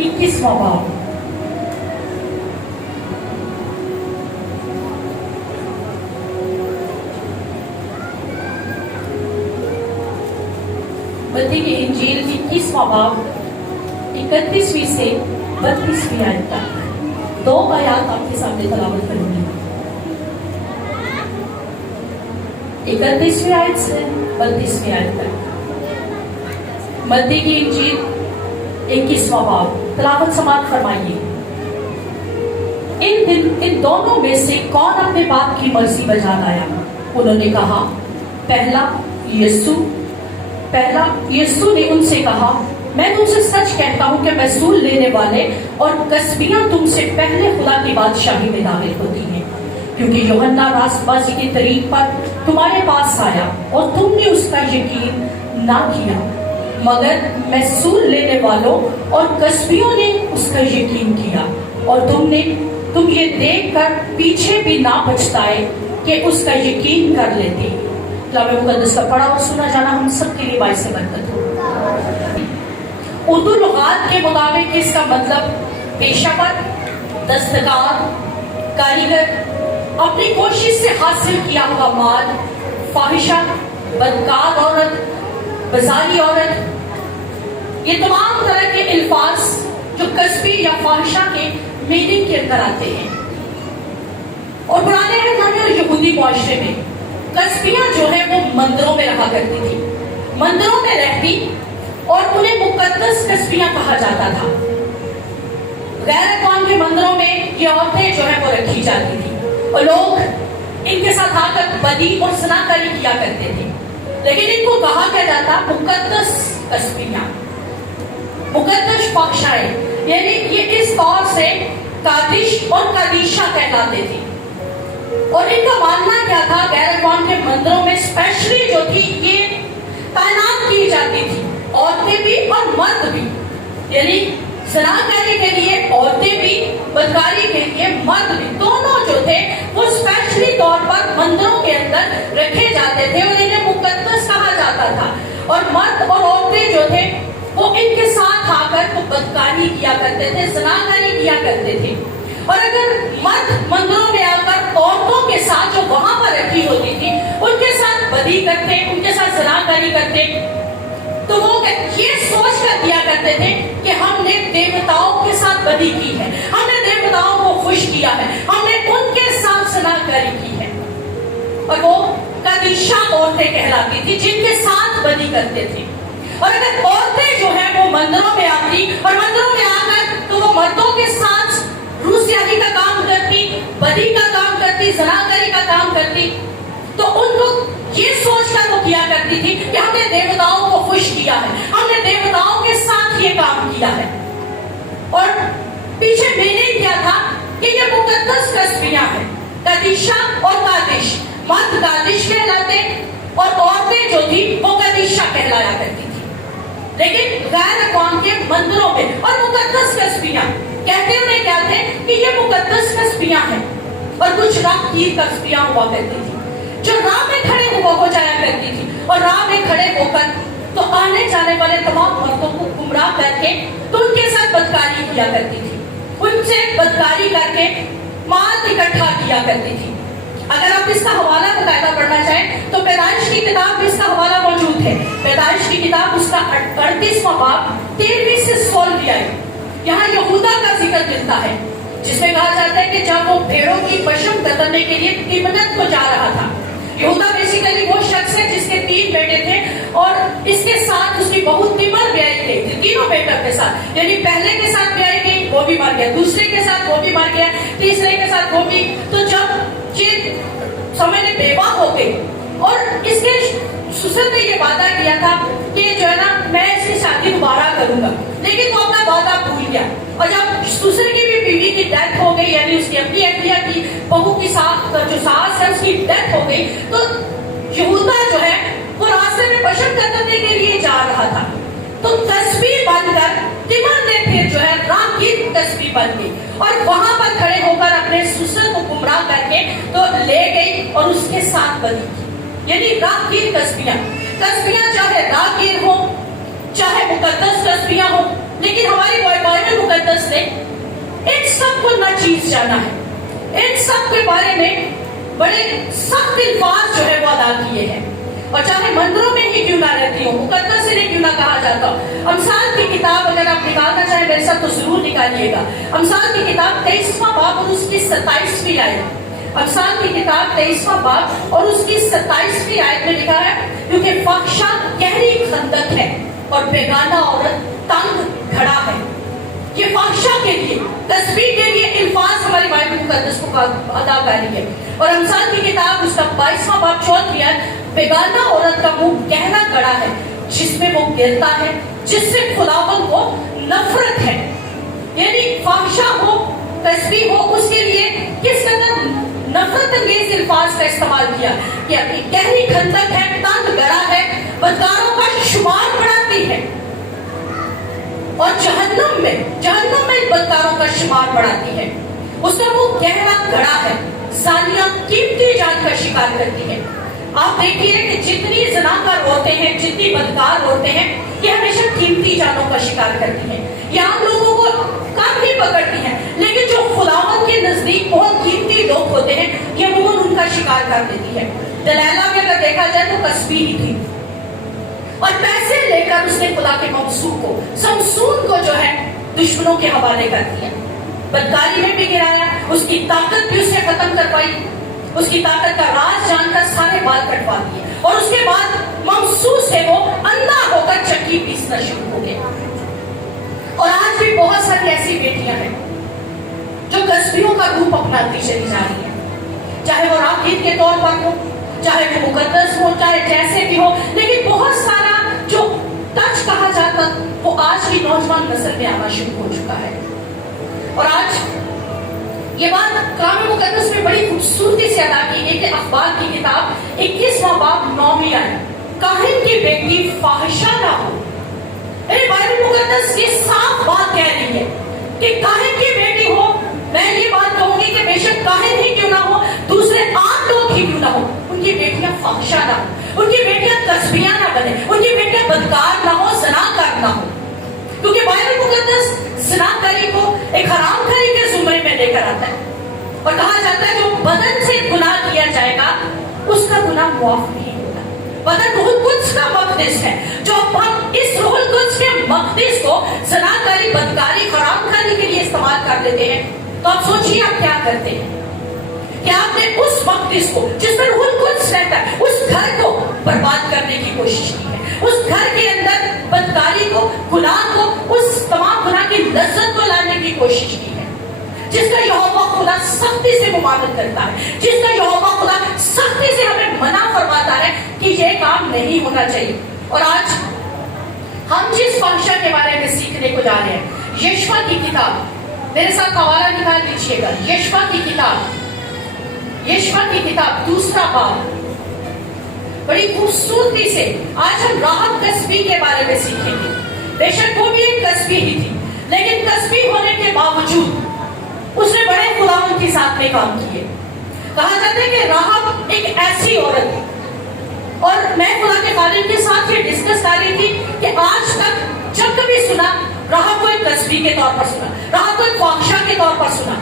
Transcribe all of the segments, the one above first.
21वां बाब। मत्ती की इंजील 21वां बाब 31वीं से 32वीं आयत तक। दो आयत आपके सामने तलावत करूंगी। 31वीं आयत से 32वीं आयत तक। मत्ती की इंजील 21वां बाब, तलावत समाप्त फरमाइए। इन दोनों में से कौन अपने बाप की मर्जी बजा लाया? उन्होंने कहा, पहला यीशु ने उनसे कहा, मैं तुमसे सच कहता हूं कि महसूल लेने वाले और कसबियां तुमसे पहले खुदा की बादशाही में दाखिल होती हैं, क्योंकि यूहन्ना रास्तबाजी के तरीक पर तुम्हारे पास आया और तुमने उसका यकीन ना किया, मगर महसूल लेने वालों और कसबियों ने उसका यकीन किया, और तुम ये देखकर पीछे भी ना पछताए कि उसका यकीन कर लेते। कलाम मुकद्दस का पढ़ा और सुना जाना हम सबके लिए बाइस बरकत हो। उर्दू लुगात के मुताबिक इसका मतलब पेशावर, दस्तकार, कारीगर, अपनी कोशिश से हासिल किया हुआ माल, फाहिशा, बदकार औरत, बाजारी औरत, ये तमाम तरह के अल्फाज जो कस्बी या फाहिशा के मीनिंग के अंदर आते हैं। और पुराने जमाने और यहूदी मुआशरे में कस्बियां जो है वो मंदिरों में रहा करती थी, मंदिरों में रहती और उन्हें मुकद्दस कस्बियां कहा जाता था। गैर कौम के मंदिरों में ये औरतें जो है वो रखी जाती थी और लोग इनके साथ आकर बदी और सनाकारी किया करते थे, लेकिन इनको कहा क्या जाता मुकद्दस कस्बियां, मुकद्दस फाहिशाएं। यानी ये इस तौर से कादिश और कादिशा कहलाते थे। और इनका मानना क्या था, गैर कौम के मंदिरों में स्पेशली जो थी ये तैनात की जाती थी, औरतें भी और मर्द भी, यानी ज़नाकारी के लिए औरतें भी, बदकारी के लिए मर्द भी, दोनों जो थे वो स्पेशली तौर पर मंदिरों के अंदर रखे जाते थे और इन्हें मुकद्दस कहा जाता था। और मर्द और औरतें जो थे वो इनके साथ आकर वो बदकारी किया करते थे, ज़नाकारी किया करते थे। और अगर मर्द मंदिरों में आकर औरतों के साथ जो वहां पर रखी होती थी उनके साथ बदी करते, उनके साथ ज़नाकारी करते, तो वो ये सोच कर दिया करते थे कि हमने देवताओं के साथ बदी की है, हमने देवताओं को खुश किया है, हमने उनके साथ ज़नाकारी की है। और वो कादिशा औरतें कहलाती थी जिनके साथ बदी करते थे। और अगर औरतें जो है वो मंदिरों में आती और मंदिरों में आकर तो वो मर्दों के साथ रूसियाही का काम करती, बदी का काम करती, ज़नाकारी का काम करती, तो उनको ये सोचकर वो किया करती थी कि हमने देवताओं को खुश किया है, हमने देवताओं के साथ ये काम किया है। और पीछे मीनिंग क्या था कि ये मुकद्दस कस्बियां हैं, कादिशा और कादिश। मर्द कादिश कहलाते और औरतें जो थी वो कादिशा कहलाया करती थी। लेकिन गैर कौम के मंदिरों में और मुकद्दस कस्बियां कहते उन्हें क्या थे कि ये मुकद्दस कस्बियां हैं। और कुछ राहगीर कस्बियां हुआ करती थी जो राह में खड़े हो जाया करती थी, और राह में खड़े होकर तो आने जाने वाले तमाम मर्दों को गुमराह करके तो उनके साथ बदकारी किया करती थी, उनसे बदकारी करके माल इकट्ठा किया करती थी। अगर आप इसका हवाला बकायदा पढ़ना चाहें तो पैदाइश की किताब में इसका हवाला मौजूद है। पैदाइश की किताब उसका 38वां बाब 13वीं से 16वीं आयत। यहाँ यहूदा का जिक्र मिलता है जिसमें कहा जाता है कि जब वो भेड़ों की पशम कतरने के लिए तिमनत को जा रहा था। यहूदा बेसिकली वो शख्स है जिसके 3 बेटे थे और इसके साथ उसकी बहू तिमर ब्याई गई थी, तीनों बेटों के साथ। यानी पहले के साथ ब्याई गई, वो भी मर गया, दूसरे के साथ वो भी मर गया, तीसरे के साथ वो भी। तो जब ये समय ने बेवा हो गई और इसके ससुर ने ये वादा किया था कि जो है ना मैं इसकी शादी दोबारा करूंगा, लेकिन वो अपना वादा भूल गया। और जब ससुर की भी बीवी की डेथ हो गई, यानी उसकी अपनी अहलिया की बहू की जो सास है उसकी डेथ हो गई, तो यहूदा जो है वो रास्ते में पशम कतरने के लिए जा रहा था। तो तस्वीर बनकर तिमर ने फिर जो है राहगीर तस्वीर बन गई और वहां पर खड़े होकर अपने ससुर को गुमराह करके तो ले गई और उसके साथ बदी की। यानी राहगीर तस्वीर, चाहे राहगीर हो चाहे मुकद्दस तस्वीर हो, लेकिन हमारी बाइबल मुकद्दस ने इन सब को नाचीज जाना है, इन सब के बारे में बड़े सख्त अल्फाज जो है वो अदा किए हैं। और चाहे मंदिरों में ही क्यों ना रहती हो, मुकद्दस ने क्यों ना कहा जाता। अमसाल की किताब अगर आप निकालना चाहें मेरे साथ तो जरूर निकालिएगा। अमसाल की किताब 23वां बाब और उसकी 27वीं आयत। अमसाल की किताब 23वां बाब और उसकी 27वीं आयत में लिखा है, क्योंकि फहशा गहरी खंदक है और बेगाना औरत तंग घड़ा है। ये फहशा के लिए, तस्बीह के लिए अल्फाज हमारी बाइबल मुकद्दस को अदा कर रही है। और अमसाल की किताब उसका 22वां बाब 4वीं आयत, बेगाना औरत का मुंह गहरा गड़ा है जिसमें वो गिरता है, जिससे खुदावंद को नफरत है। यानी फहशा हो, तस्बीह हो, उसके लिए किस कदर नफरत अंगेज अल्फाज का इस्तेमाल किया कि अपनी गहरी खंदक है, तंग गड़ा है, बदकारों का शुमार बढ़ाती है और जहन्नुम में बदकारों का शुमार बढ़ाती है। उसका मुंह गहरा गड़ा है, जानियां कीमती जान का शिकार करती है। आप देखिए कि जितनी ज़नाकार औरतें हैं, जितनी बदकार औरतें हैं, ये हमेशा कीमती जानों का शिकार करती हैं। ये आम लोगों को कम ही पकड़ती हैं, लेकिन जो खुदावंद के नजदीक बहुत कीमती लोग होते हैं, ये अमूमन उनका शिकार कर देती है। दलैला भी अगर देखा जाए तो कस्बी ही थी और पैसे लेकर उसने खुदा के ममसूह को, समसून को जो है दुश्मनों के हवाले कर दिया, बदकारी में भी गिराया, उसकी ताकत भी उससे खत्म करवाई, उसकी ताकत का राज जानकर सारे बाल कटवा दिए और उसके बाद ममसूह से वो अंधा होकर चक्की पीसना शुरू हो गया। और आज भी बहुत सारी ऐसी बेटियां हैं जो कस्बियों का रूप अपनाती चली जा रही है, चाहे वो राहगीर के तौर पर हो, चाहे वो मुकद्दस हो, चाहे जैसे भी हो, लेकिन बहुत सारा जो टच कहा जाता वो आज की नौजवान नस्ल में आना शुरू हो चुका है। और आज ये बात कलाम मुकद्दस में बड़ी खूबसूरती से अदा की गई कि अखबार की किताब 21वां बाब 9वीं आयत, काहिन की बेटी फाहिशा ना हो। बाइबल मुकद्दस ये साफ बात कह रही है कि काहिन की बेटी हो। मैं ये बात कहूंगी कि बेशक काहिन ही क्यों ना हो, दूसरे आम लोग ही क्यों ना हो, उनकी बेटियां फाहिशा ना हो, उनकी बेटियां कस्बियां ना बने, उनकी बेटियां बदकार ना हो, ज़नाकार ना हो। क्योंकि बाइबल मुकद्दस ज़नाकारी को एक हरामकारी के जुमरे में लेकर आता है और कहा जाता है जो बदन से गुनाह किया जाएगा उसका गुनाह मुआफ नहीं होगा। बदन रूहुल कुद्स का मक़दिस है, जो हम इस रूहुल कुद्स के मक़दिस को ज़नाकारी, बदकारी, हरामकारी के लिए इस्तेमाल कर लेते हैं। तो आप सोचिए आप क्या करते हैं कि आपने उस मक़दिस को जिसमें रूहुल कुद्स रहता है, उस घर को बर्बाद करने की कोशिश की है, उस घर के अंदर बदकारी को, गुनाह को, उस तमाम गुनाह की लज्जत को लाने की कोशिश की है, जिसका यहोवा खुदा सख्ती से मुमानत करता है, जिसका यहोवा खुदा सख्ती से हमें मना फरमाता है कि ये काम नहीं होना चाहिए। और आज हम जिस फहशा के बारे में सीखने को जा रहे हैं, यशवा की किताब, मेरे साथ हवाला निकाल लीजिएगा, यशवा की किताब 2रा बाब, बड़ी खूबसूरती से आज हम राहब कस्बी के बारे में सीखेंगे। बेशक वो भी एक कस्बी ही थी, लेकिन कस्बी होने के बावजूद उसने बड़े खुदावंद के साथ में काम किए। कहा जाता है कि राहब एक ऐसी औरत थी, और मैं खुदा के खालिद के साथ ये डिस्कस कर रही थी कि आज तक जब कभी सुना राहब को एक कस्बी के तौर पर सुना, राहब को एक फाहिशा के तौर पर सुना,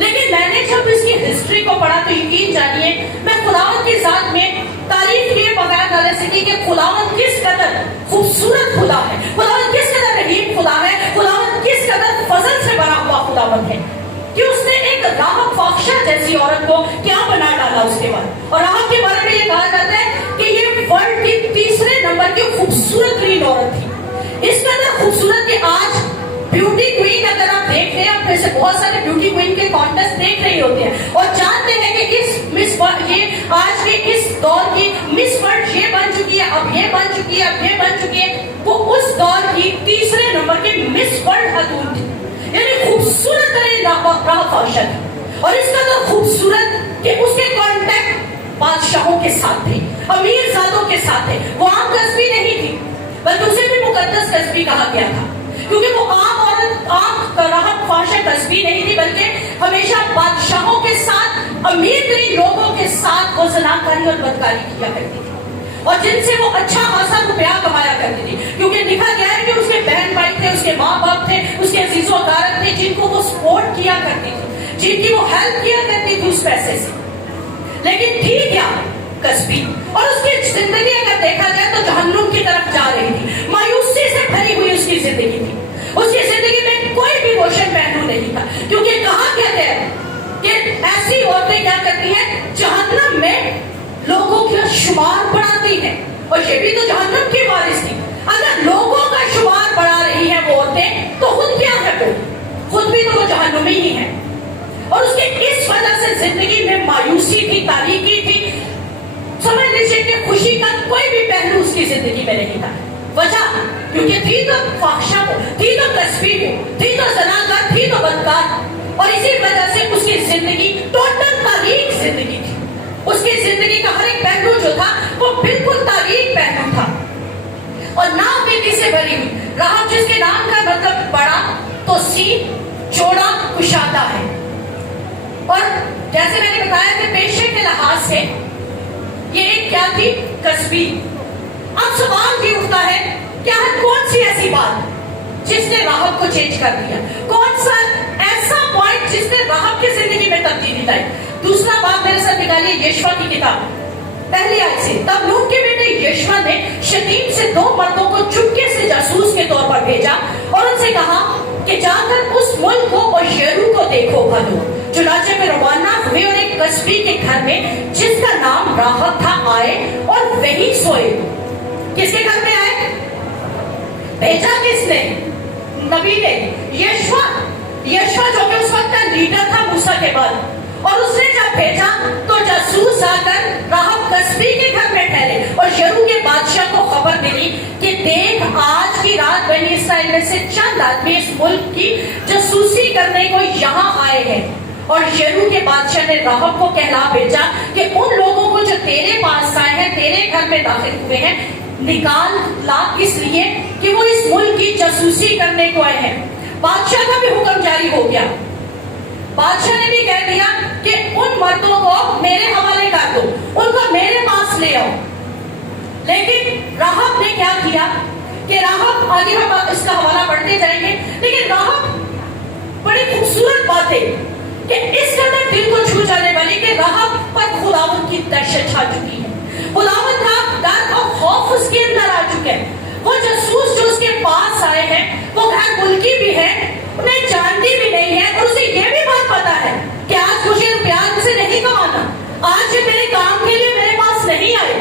लेकिन मैंने जब इसकी हिस्ट्री को पढ़ा तो यकीन जानिए मैं खुदावंद के साथ में तारीफ किए बगैर न रह सकी कि खुदावंद किस कदर खूबसूरत खुदा है, खुदावंद किस कदर रहीम खुदा है, खुदावंद किस कदर फजल से भरा हुआ खुदावंद है कि उसने एक राहब फाहिशा जैसी औरत को क्या बना डाला उसके बाद। और राहब के बारे में ये कहा जाता है कि ये वर्ल्ड की 3रे नंबर की खूबसूरत तरीन औरत थी। इस कदर खूबसूरत कि आज ब्यूटी क्वीन अगर आप देख रहे हैं, आप जैसे बहुत सारे ब्यूटी क्वीन के कॉन्टेस्ट देख रहे होते हैं और जानते हैं कि इस मिस वर्ल्ड, ये आज के इस दौर की मिस वर्ल्ड ये बन चुकी है, अब ये बन चुकी है, अब ये बन चुकी है, वो उस दौर की 3रे नंबर की मिस वर्ल्ड खतून थी। यानी खूबसूरत फाहिशा थी और इसका तो खूबसूरत कि उसके कॉन्टेक्ट बादशाहों के साथ थे, अमीर ज़ादों के साथ थे। वो आम कस्बी नहीं थी, बल्कि उसे भी मुकद्दस कस्बी कहा गया था, क्योंकि वो आम औरत, आम राहब फाहिशा कस्बी नहीं थी, बल्कि हमेशा बादशाहों के साथ, अमीर तरीन लोगों के साथ वो ज़नाकारी और बदकारी किया करती थी और जिनसे वो अच्छा खासा रुपया कमाया करती थी। क्योंकि लिखा गया है कि उसके बहन भाई थे, उसके माँ बाप थे, उसके अजीज़ो अकारत थे, कि जिनको वो सपोर्ट किया करती थी, जिनकी वो हेल्प किया करती थी उस पैसे से। लेकिन थी क्या? कस्बी। और उसकी जिंदगी अगर देखा जाए तो जहन्नुम की तरफ जा रही थी, मायूसी से भरी हुई उसकी जिंदगी थी। उसकी जिंदगी में कोई भी रोशन पहलू नहीं था, क्योंकि कहा कहते हैं कि ऐसी औरतें क्या करती हैं, जहन्नम में लोगों का शुमार बढ़ाती हैं। और ये भी तो जहन्नम की वारिस थी। अगर लोगों का शुमार बढ़ा रही है वो औरतें, तो खुद क्या है वो? खुद भी तो वो जहन्नुमी ही है। और उसके इस वजह से जिंदगी में मायूसी थी, तारीकी थी। समझ लीजिए कि खुशी का कोई भी पहलू उसकी जिंदगी में नहीं था। वजह क्योंकि थी तो फाहिशा हो, थी तो कस्बी हो, थी तो जनाकार, थी तो बदकार। और इसी वजह से उसकी जिंदगी टोटल तारीक जिंदगी थी। उसकी जिंदगी का हर एक पहलू जो था वो बिल्कुल तारीक पहलू था और नाउमीदी से भरी हुई। राहब जिसके नाम का मतलब बड़ा तो सीन चौड़ा कुशादा है। और जैसे मैंने बताया कि पेशे के लिहाज से ये एक क्या थी, कस्बी। अब सवाल ये उठता है, क्या है कौन सी ऐसी बात जिसने राहब को चेंज कर दिया? कौन सा ऐसा पॉइंट जिसने राहब की जिंदगी में तब्दीली लाई? दूसरा बात मेरे साथ निकालिए, यशवा की किताब पहली आयत से। तब नून के बेटे यशवा ने शतीम से 2 मर्दों को चुपके से जासूस के तौर पर भेजा और उनसे कहा कि जाकर उस मुल्क को और यरू को देखो भलो। चुनाचे में रवाना हुए और एक कस्बी के घर में जिसका नाम राहब था आए और वही सोए। किसके घर में आए? भेजा किसने? नबी ने। यशवा जो कि उस वक्त का लीडर था मूसा के बाद। और उसने जब भेजा तो जासूस आकर राहब कस्बी के घर में ठहरे और यरू के बादशाह को खबर मिली कि देख आज की रात बनी इस्राएल में से चंद आदमी इस मुल्क की जासूसी करने को यहाँ आए हैं। और यरू के बादशाह ने राहब को कहला भेजा कि उन लोगों को जो तेरे पास आए हैं, तेरे घर में दाखिल हुए हैं, निकाल ला, इसलिए कि वो इस मुल्क की जासूसी करने को आए हैं। बादशाह का भी हुक्म जारी हो गया। बादशाह ने भी कह दिया कि उन मर्दों को मेरे हवाले कर दो, उनको मेरे पास ले आओ। लेकिन राहब ने क्या किया कि राहब, आगे हम इसका हवाला पढ़ते जाएंगे, लेकिन राहब बड़ी खूबसूरत बात है कि इस कदर दिल को छू जाने वाली कि राहब पर खुदावंद की दहशत छा चुकी है। खुदावंद का डर और खौफ उसके अंदर आ चुका है। वो जासूस जो उसके पास आए हैं वो गैर मुल्की भी है, उन्हें जानती भी नहीं है और उसे ये भी बात पता है कि आज मुझे प्यार से नहीं कमाना, आज ये मेरे काम के लिए मेरे पास नहीं आए,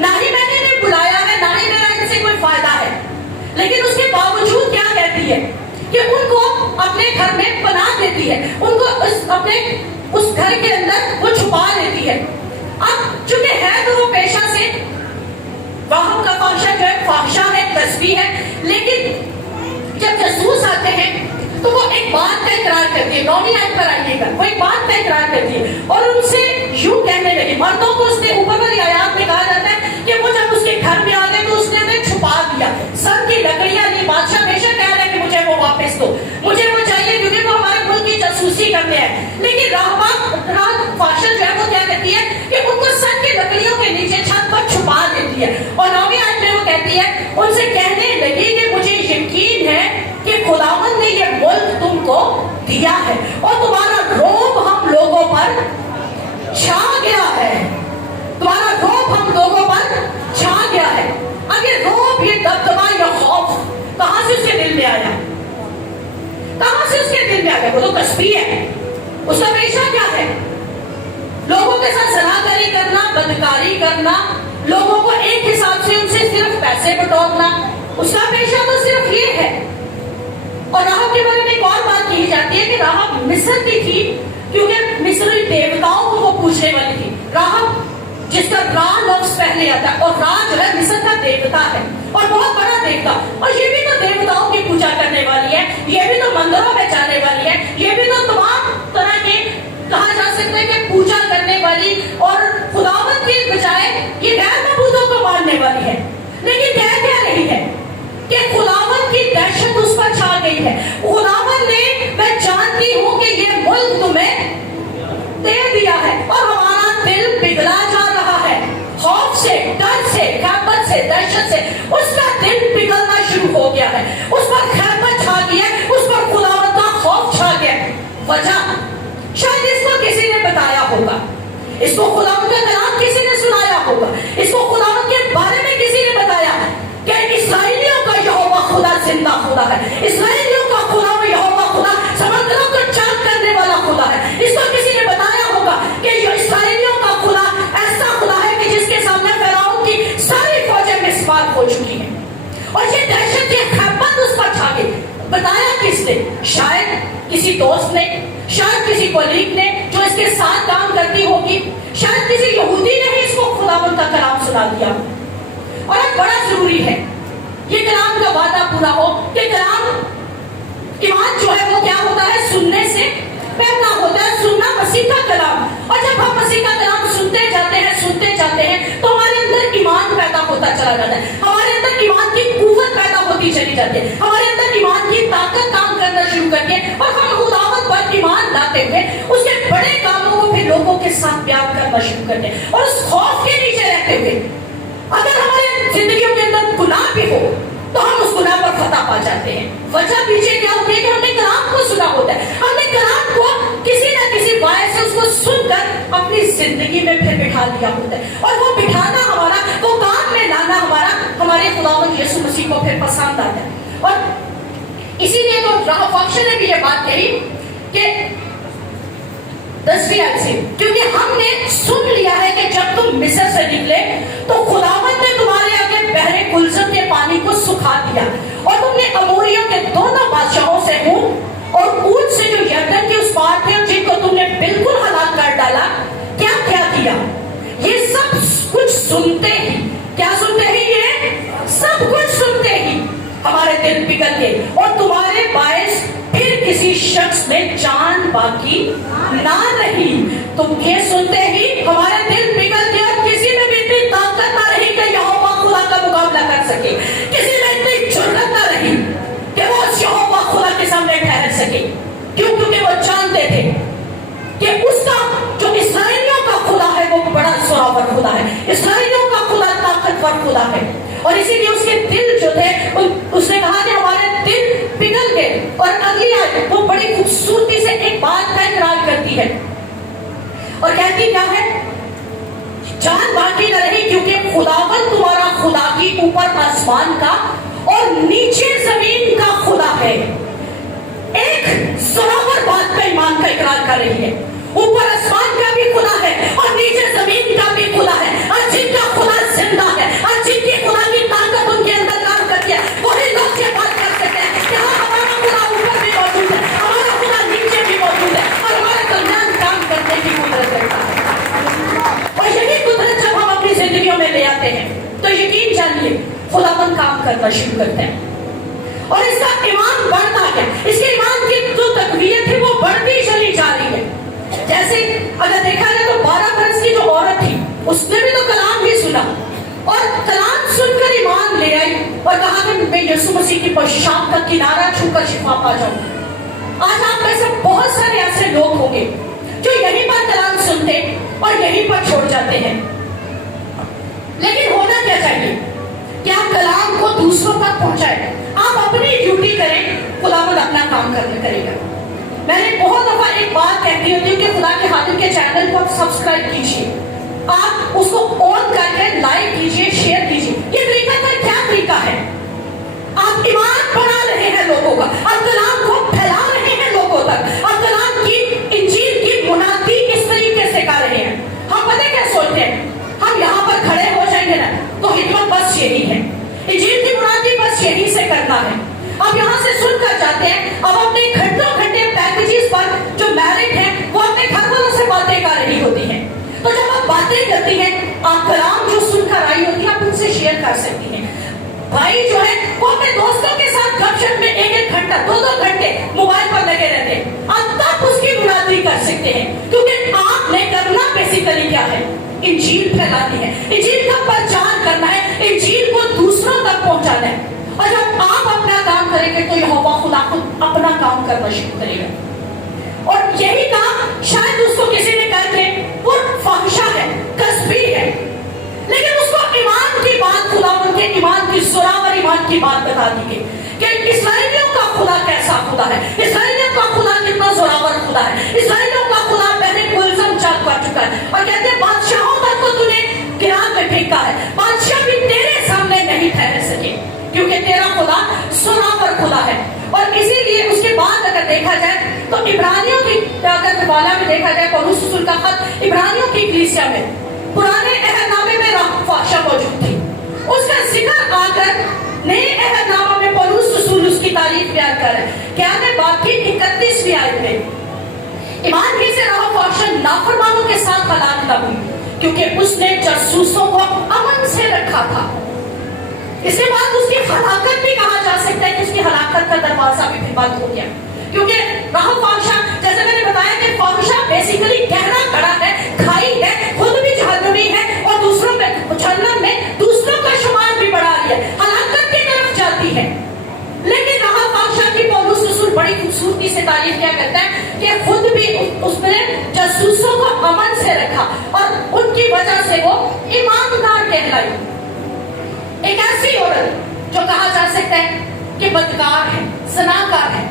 ना ही मैंने इन्हें बुलाया है, ना ही मेरा इनसे कोई फायदा है। लेकिन उसके बावजूद क्या कहती है कि उनको अपने घर में बना देती है, उनको अपने उस घर के अंदर वो छुपा देती है। अब चूंकि है तो वो पेशा से राहब का फाहिशा जो है, फाहिशा है, तस्बीह है, लेकिन जब जासूस आते हैं तो वो एक बात का इकरार करती है। 9वीं आयत पर आइएगा, वो एक बात का इकरार करती है और उनसे यूं कहने लगी। मर्दों को उसने ऊपर वाली आयत में कहा जाता है कि वो जब उसके घर में आ गए तो उसने उन्हें छुपा दिया, सर की लकड़ियां ली। बादशाह बेशक कह रहे हैं कि मुझे वो वापस दो, मुझे वो चाहिए क्योंकि वो हमारे मुल्क की जासूसी करते हैं। लेकिन राहब फाहिशा जो है वो क्या कहती है कि उनको सर की लकड़ियों के नीचे छत पर छुपा देती है। और 9वीं आयत में वो कहती है, उनसे कहने लगी कि मुझे यकीन है कि खुदावंद ने ये मुल्क तुमको दिया है और तुम्हारा रोब हम लोगों पर छा गया है, तुम्हारा रोब हम लोगों पर छा गया है। अब ये रोब, ये दबदबा, ये खौफ कहां से उसके दिल में आया? कहां से उसके दिल में आ गया? वो तो कस्बी है, उसका पेशा क्या है? लोगों के साथ जनाकारी करना, बदकारी करना, लोगों को एक हिसाब से उनसे सिर्फ पैसे बटोरना, उसका पेशा तो सिर्फ ये है। और राहब के बारे में एक और बात कही जाती है कि राहब मिस्र की थी क्योंकि मिस्री देवताओं को वो पूछने वाली थी। राहब जिसका रा लफ्ज पहले आता है, और रा जो है मिस्र का देवता है और बहुत बड़ा देवता, और ये भी तो देवताओं की पूजा करने वाली है, ये भी तो मंदिरों में जाने वाली है, ये भी तो तमाम तरह के कहा जा सकता है कि पूजा करने वाली और खुदावंद के बजाय ये गैर मबूदों को मानने वाली है। लेकिन कह क्या रही है कि खुदावंद की दहशत उस पर छा गई है। खुदावंद ने, मैं जानती हूं कि ये मुल्क तुम्हें दे दिया है और हमारा दिल पिघला जा रहा है, खौफ से, डर से, खैबत से, दहशत से उसका दिल पिघलना शुरू हो गया है। उस पर खैबत छा गई है, उस पर खुदावंद का खौफ اس کو खुदावंद का कलाम किसी ने सुनाया होगा, इसको खुदावंद के बारे में किसी ने बताया कि इस्राएलियों का यहोवा खुदा जिंदा खुदा है, इस्राएलियों का खुदा यहोवा खुदा समुद्रों को चाक करने वाला खुदा है। इसको किसी ने बताया होगा कि ये इस्राएलियों का खुदा ऐसा खुदा है कि जिसके सामने फिरौन की सारी फौजें मिसमार हो चुकी हैं, और ये दहशत की खैबत उस पर छा गई। बताया किसने? शायद किसी दोस्त ने, शायद किसी कोलीग ने जो इसके साथ काम करती होगी, शायद किसी यहूदी ने ही इसको खुदावंद का कलाम सुना दिया। और अब बड़ा जरूरी है ये कलाम का वादा पूरा हो कि कलाम ईमान जो है वो क्या होता है? सुनने से पैदा होता है, सुनना मसीह का कलाम। और जब हम मसीह का कलाम सुनते जाते हैं तो हमारे अंदर ईमान पैदा होता चला जाता है, हमारे अंदर ईमान की कुव्वत पैदा होती चली जाती है, हमारे अंदर ईमान की ताकत काम करना शुरू करती है, और हम खुदावंद पर ईमान लाते हुए उसके बड़े कामों को फिर लोगों के साथ बयान करना शुरू करते हैं। और उस खौफ के नीचे रहते हुए अगर हमारे जिंदगियों के अंदर गुनाह भी हो तो हम उस गुनाह पर फतह पा जाते हैं। वजह पीछे क्या होती है कि हमने कलाम को सुना होता है, हमने कलाम को किसी न किसी वाय से उसको सुनकर अपनी जिंदगी में फिर बिठा दिया होता है, और वो बिठाना हमारा, वो काम में लाना हमारा, हमारे खुदावंद यीशु मसीह को फिर पसंद आता है। और इसीलिए तो राह बख्श ने भी ये बात कही कि 10वीं आयत से, क्योंकि हमने सुन लिया है कि जब तुम मिस्र से निकले तो खुदावंद ने तुम्हारे आगे बहरे कुलजम के पानी को सुखा दिया, और तुमने अमोरियों के दोनों बादशाहों से हूं और ऊंट से जो यरदन के उस पार थे जिनको तुमने बिल्कुल हलाक कर डाला, क्या क्या किया। ये सब कुछ सुनते ही, क्या सुनते ही? ये सब कुछ सुनते ही हमारे दिल पिघल गए, और तुम्हारे बायस फिर किसी शख्स में जान बाकी ना रही। तुम ये सुनते ही हमारे दिल पिघल गए, और किसी में भी इतनी ताकत ना रही कि यहोवा खुदा का मुकाबला कर सके, किसी में इतनी जुर्रत ना रही कि वो यहोवा खुदा के सामने ठहर सके। क्यों? क्योंकि वो जानते थे कि उसका जो इस्राएलियों का खुदा है वो बड़ा जोरावर खुदा है, इस्राएलियों का खुदा ताकतवर खुदा है। और इसीलिए उसके दिल जो थे, उसने कहा कि हमारे दिल पिघल गए। और अगली आयत वो बड़ी खूबसूरती से एक बात का इकरार करती है, और कहती क्या है? जान बाकी न रही, क्योंकि खुदावंद तुम्हारा खुदा की ऊपर आसमान का और नीचे जमीन का खुदा है। एक जोरावर बात पे ईमान का इकरार कर रही है, ऊपर आसमान का भी खुदा है और नीचे जमीन का भी खुदा है, और जिनका खुदा जिंदा है और जिनकी खुदा की ताकत उनके अंदर काम करती है, वही लोग ये बात कर सकते हैं कि हाँ, हमारा खुदा ऊपर भी मौजूद है, हमारा खुदा नीचे भी मौजूद है, और हमारे दरमियान काम करने की कुदरत रखता है। और यही कुदरत जब हम अपनी जिंदगियों में ले आते हैं तो यकीन जानिए खुदावंद काम करना शुरू करते हैं, और इसका ईमान बढ़ता है, इसके ईमान की जो तकवीयत है वो बढ़ती चली जा रही है। जैसे अगर देखा जाए तो 12 बरस की जो औरत थी उसने भी तो कलाम ही सुना, और कलाम सुनकर ईमान ले आई और कहा कि मैं यीशु मसीह की पोशाक का किनारा छूकर शिफा पा जाऊं। आज आप में से बहुत सारे ऐसे लोग होंगे जो यहीं पर कलाम सुनते और यहीं पर छोड़ जाते हैं। लेकिन होना क्या चाहिए कि आप कलाम को दूसरों तक पहुंचाएं, आप अपनी ड्यूटी करें, खुदावंद अपना काम करेगा। मैंने बहुत दफा एक बात कहती होती हूँ कि खुदा के खादिम के चैनल को आप सब्सक्राइब कीजिए, आप उसको ऑन करके लाइक कीजिए, शेयर कीजिए। ये तरीका का क्या तरीका है? आप ईमान बढ़ा रहे हैं लोगों का, आप कलाम को फैला रहे हैं लोगों तक, आप कलाम की इंजील की मुनादी इस तरीके से कर रहे हैं। हम पता क्या सोचते हैं? हम यहाँ पर खड़े हो जाएंगे ना तो हिम्मत बस यही है, इंजील की मुनादी बस यही से करना है। अब यहाँ से सुनकर जाते हैं, अब अपने घंटों घंटे पैकेजेस पर जो मैरिड है वो अपने घर वालों से बातें कर रही होती हैं। तो जब आप बातें करती हैं, आप कलाम जो सुनकर आई होती है आप उनसे शेयर कर सकती हैं। भाई जो है वो अपने दोस्तों के साथ गपशप में 1-1 घंटा 2-2 घंटे मोबाइल पर लगे रहते हैं, आप तब उसकी मुनादी कर सकते हैं, क्योंकि आपने करना बेसिकली क्या है? इंजील फैलानी है, इंजील का प्रचार करना है, इंजील को दूसरों तक पहुंचाना है। और जब आप अपना काम करेंगे तो यहोवा खुदा खुद अपना काम करना शुरू करेगा। और यही काम शायद उसको किसी ने करके वो फाहिशा है, कस्बी है, लेकिन उसको ईमान की बात, खुदावंद के ईमान की जोरावर ईमान की बात बता दी गई कि इस्राएलियों का खुदा कैसा खुदा है, इस्राएलियों का खुदा कितना जोरावर खुदा है, इस्राएलियों का खुदा पहले कुलजम चाक कर चुका है। और कहते हैं دیکھا جائے تو عبرانیوں کی والا میں دیکھا جائے پولس رسول کا خط عبرانیوں کی کلیسیا میں پرانے عہد نامے میں راہ فحشہ موجود تھی، اس کا ذکر آ کر نئے عہد نامہ میں پولس رسول اس کی تعریف بیان کر رہے ہیں۔ قیامت باب کی 31ویں آیت میں ایمان کی سے راہ فحشہ نافرمانوں کے ساتھ ہلاک نہ ہوئی کیونکہ اس نے جاسوسوں کو امن سے رکھا تھا۔ اس کے بعد اس کی ہلاکت بھی کہا جا سکتا ہے کہ اس کی ہلاکت کا دروازہ بھی بند ہو گیا، کیونکہ راہ فحشہ جیسے میں نے بتایا کہ فحشہ بیسیکلی گہرا گڑھا ہے، کھائی ہے، خود بھی جہنمی ہے اور دوسروں میں جہنم میں دوسروں کا شمار بھی بڑھا رہی ہے، ہلاکت کی طرف جاتی ہے۔ لیکن راہ فحشہ کی پولس رسول بڑی خوبصورتی سے تعریف کیا کرتا ہے کہ خود بھی اس نے جاسوسوں کو امن سے رکھا اور ان کی وجہ سے وہ ایماندار کہلائی۔ ایک ایسی عورت جو کہا جا سکتا ہے کہ بدکار ہے، زناکار ہے،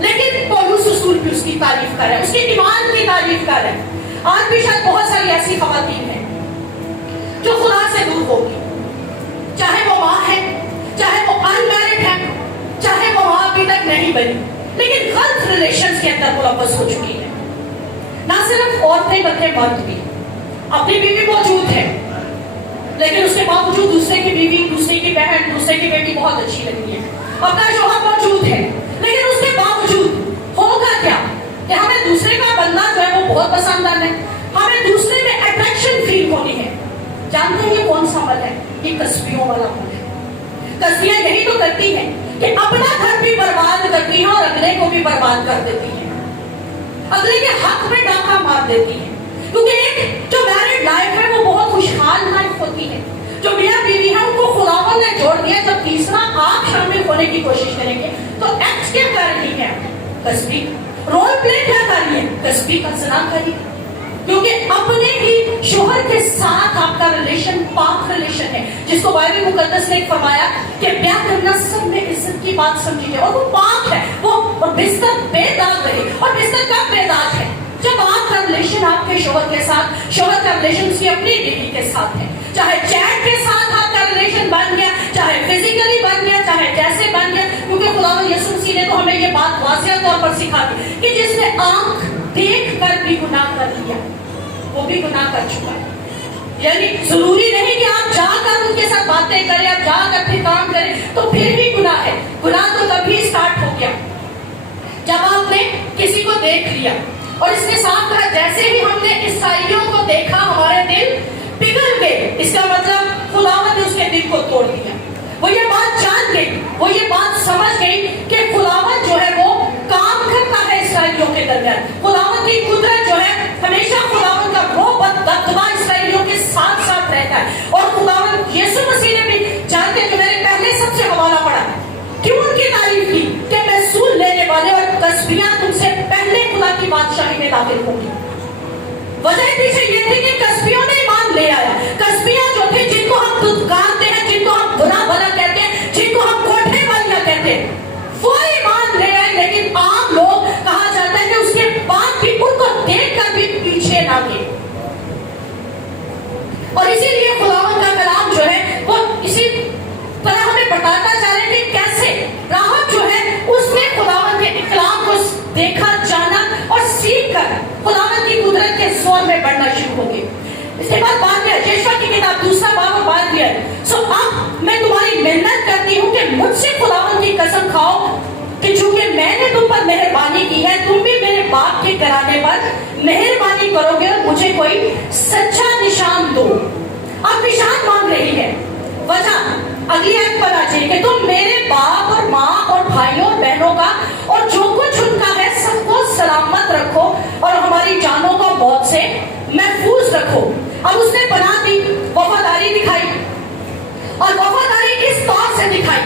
لیکن پولس رسول بھی اس کی تعریف کر رہے ہیں، اس کے ایمان کی تعریف کر رہے ہیں۔ آج بھی شاید بہت ساری ایسی خواتین ہیں جو خدا سے دور ہوگی، چاہے وہ ماں ہے، چاہے وہ انمیرڈ ہے، چاہے وہ ماں ابھی تک نہیں بنی، لیکن غلط ریلیشنز کے اندر ملوث ہو چکی ہے۔ نہ صرف عورتیں بلکہ مرد بھی، اپنی بیوی موجود ہے لیکن اس کے باوجود دوسرے کی بیوی، دوسرے کی بہن، دوسرے کی بیٹی بہت اچھی لگتی ہے، اپنا شوہر موجود ہے لیکن اس کے باوجود ہوگا کیا کہ ہمیں دوسرے کا بندہ جو ہے وہ بہت پسند آنا ہے، ہمیں دوسرے میں اٹریکشن فیل ہونی ہے۔ جانتے ہیں یہ کون سا عمل ہے؟ یہ کسبیوں والا عمل ہے۔ کسبیاں یہی تو کرتی ہیں کہ اپنا گھر بھی برباد کرتی ہیں اور اگلے کو بھی برباد کر دیتی ہیں، اگلے کے حق میں ڈاکہ مار دیتی ہیں، کیونکہ ایک جو میرڈ لائف ہے وہ بہت خوشحال لائف ہوتی ہے۔ جو میاں بیوی ہے ان کو خداوند نے جوڑ دیا، جب تیسرا آپ شامل ہونے کی کوشش کریں گے تو ایکٹ کیا کر رہی ہے؟ کسبی رول پلے کیا کر رہی ہے؟ کسبی کا زنا کری، کیونکہ اپنے ہی شوہر کے ساتھ آپ کا ریلیشن پاک ریلیشن ہے، جس کو بائبل مقدس نے فرمایا کہ بیاہ کرنا سب میں عزت کی بات سمجھی جائے، اور وہ پاک ہے، وہ بستر بے داغ رہے، اور بستر کا بے داغ ہے جب آپ کا ریلیشن آپ کے شوہر کے ساتھ، شوہر کا ریلیشن اس کی اپنی بیوی کے ساتھ ہے، چاہے چیٹ کے ساتھ آپ کا ریلیشن بن گیا، چاہے فزیکلی بن گیا، چاہے جیسے بن گیا، کیونکہ خداوند یسوع مسیح نے تو ہمیں یہ بات واضح طور پر سکھا دی کہ جس نے آنکھ دیکھ کر بھی گناہ کر لیا وہ بھی گناہ کر چکا ہے۔ یعنی ضروری نہیں کہ آپ جا کر ان کے ساتھ باتیں کریں، آپ جا کر پھر کام کریں تو پھر بھی گناہ ہے۔ گناہ تو تبھی اسٹارٹ ہو گیا جب آپ نے کسی کو دیکھ لیا، اور اس نے صاف کہا جیسے ہی ہم نے عیسائیوں کو دیکھا ہمارے دل پگھل گئے، اس کا مطلب خداوند نے اس کے دل کو توڑ دیا۔ وہ یہ بات جان گئی، وہ یہ بات سمجھ گئی کہ خداوند جو ہے وہ کام کرتا ہے اسرائیلیوں کے درمیان، خداوند کی قدرت جو ہے ہمیشہ خداوند کا وہ دبدبہ اسرائیلیوں کے ساتھ ساتھ رہتا ہے۔ اور خداوند یسوع مسیح نے بھی جانتے جو میں نے پہلے سب سے حوالہ پڑھا کیوں ان کی تعریف کی کہ محصول لینے والے اور کسبیاں تم سے پہلے خدا کی بادشاہی میں داخل ہوں گی۔ وجہ پیچھے یہ تھی کہ کسبیوں نے ایمان لے آیا، کسبیاں جو تھے جن کو ہم دھتکارتے ہیں، جن کو ہم برا بھلا کہتے ہیں، جن کو ہم کوٹھے والیاں کہتے ہیں، وہ ایمان لے آئے، لیکن عام لوگ کہا جاتا ہے کہ اس کے بعد بھی ان کو دیکھ کر بھی پیچھے نہ گئے۔ اور اسی لیے خداوند کا کلام جو ہے وہ اسی طرح ہمیں بتاتا چاہ رہے کہ کیسے راحت جو ہے اس نے خداوند کے کلام کو دیکھا، جانا اور سیکھ کر خداوند کی قدرت کے زور میں بڑھنا شروع ہو گئی۔ اس کے بعد بات کیا؟ یشوع کی کتاب 2 باب اور بات کیا سو اب میں تمہاری محنت کرتی ہوں کہ مجھ سے خداوند کی قسم کھاؤ کہ چونکہ میں نے تم پر مہربانی کی ہے تم بھی میرے باپ کے گھرانے پر مہربانی کرو گے اور مجھے کوئی سچا نشان دو۔ اب نشان مانگ رہی ہے، وجہ اگلی آیت پر آ جائے کہ تم میرے باپ اور ماں اور بھائیوں اور بہنوں کا اور جو کچھ ان کا ہے سب کو سلامت رکھو اور ہماری جانوں کو موت سے محفوظ رکھو۔ اب اس نے بنا دی، وفاداری دکھائی، اور وفاداری اس طور سے دکھائی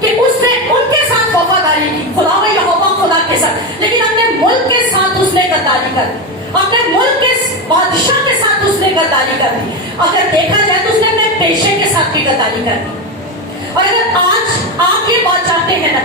کہ اس نے ان کے ساتھ وفاداری کی، خدا و یہوہ خدا کے ساتھ، لیکن اپنے ملک کے ساتھ اس نے غداری کر دی، اپنے ملک کے بادشاہ کے ساتھ اس نے غداری کر دی۔ اگر دیکھا جائے تو اس نے اپنے پیشے کے ساتھ بھی غداری کر دی۔ اور اگر آج آپ یہ بات چاہتے ہیں نا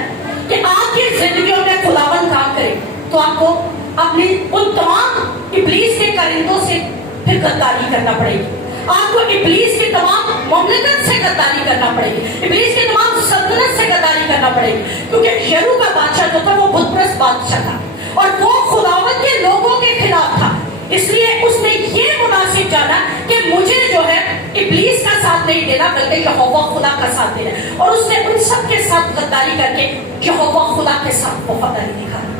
کہ آپ کی زندگیوں میں خداوند کام کرے تو آپ کو اپنی ان تمام ابلیس کے کرندوں سے پھر غداری کرنا پڑے گی، آپ کو ابلیس کے تمام مملکت سے غداری کرنا پڑے گی، ابلیس کے تمام سلطنت سے غداری کرنا پڑے گی، کیونکہ یرو کا بادشاہ جو تھا وہ بت پرست बादशाह था और वो खुदावंद के लोगों के खिलाफ था। इसलिए उसने ये मुनासिब जाना कि मुझे जो है इब्लीस का साथ नहीं देना बल्कि यहोवा खुदा का साथ देना, और उसने उन सब के साथ गद्दारी करके यहोवा खुदा के साथ वफादारी दिखाई।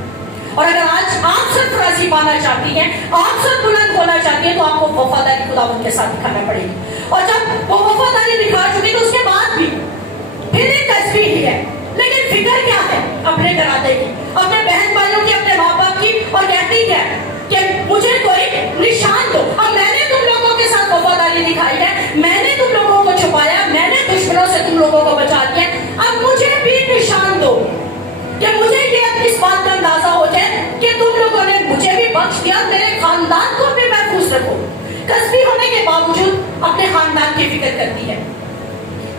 और अगर आज आप सब राजी पाना चाहती हैं, आप सब बुलंद होना चाहती हैं, तो आपको वफादारी खुदावंद के साथ दिखाना पड़ेगी। और जब वो वफादारी दिखा चुकी तो उसके बाद भी फिर एक तस्वीर ही है, लेकिन फिक्र क्या है अपने घराने की, अपने बहन भाइयों की, अपने माँ बाप की, और कहती है कि मुझे कोई निशान दो। अब मैंने तुम लोगों के साथ वफादारी दिखाई है, मैंने तुम लोगों को छुपाया, मैंने दुश्मनों से तुम लोगों को बचा दिया, अब मुझे भी निशान दो कि मुझे ये इस बात का अंदाजा हो जाए कि तुम लोगों ने मुझे भी बख्श दिया, मेरे खानदान को भी महफूज रखो। कस्बी होने के बावजूद अपने खानदान की फिक्र करती है।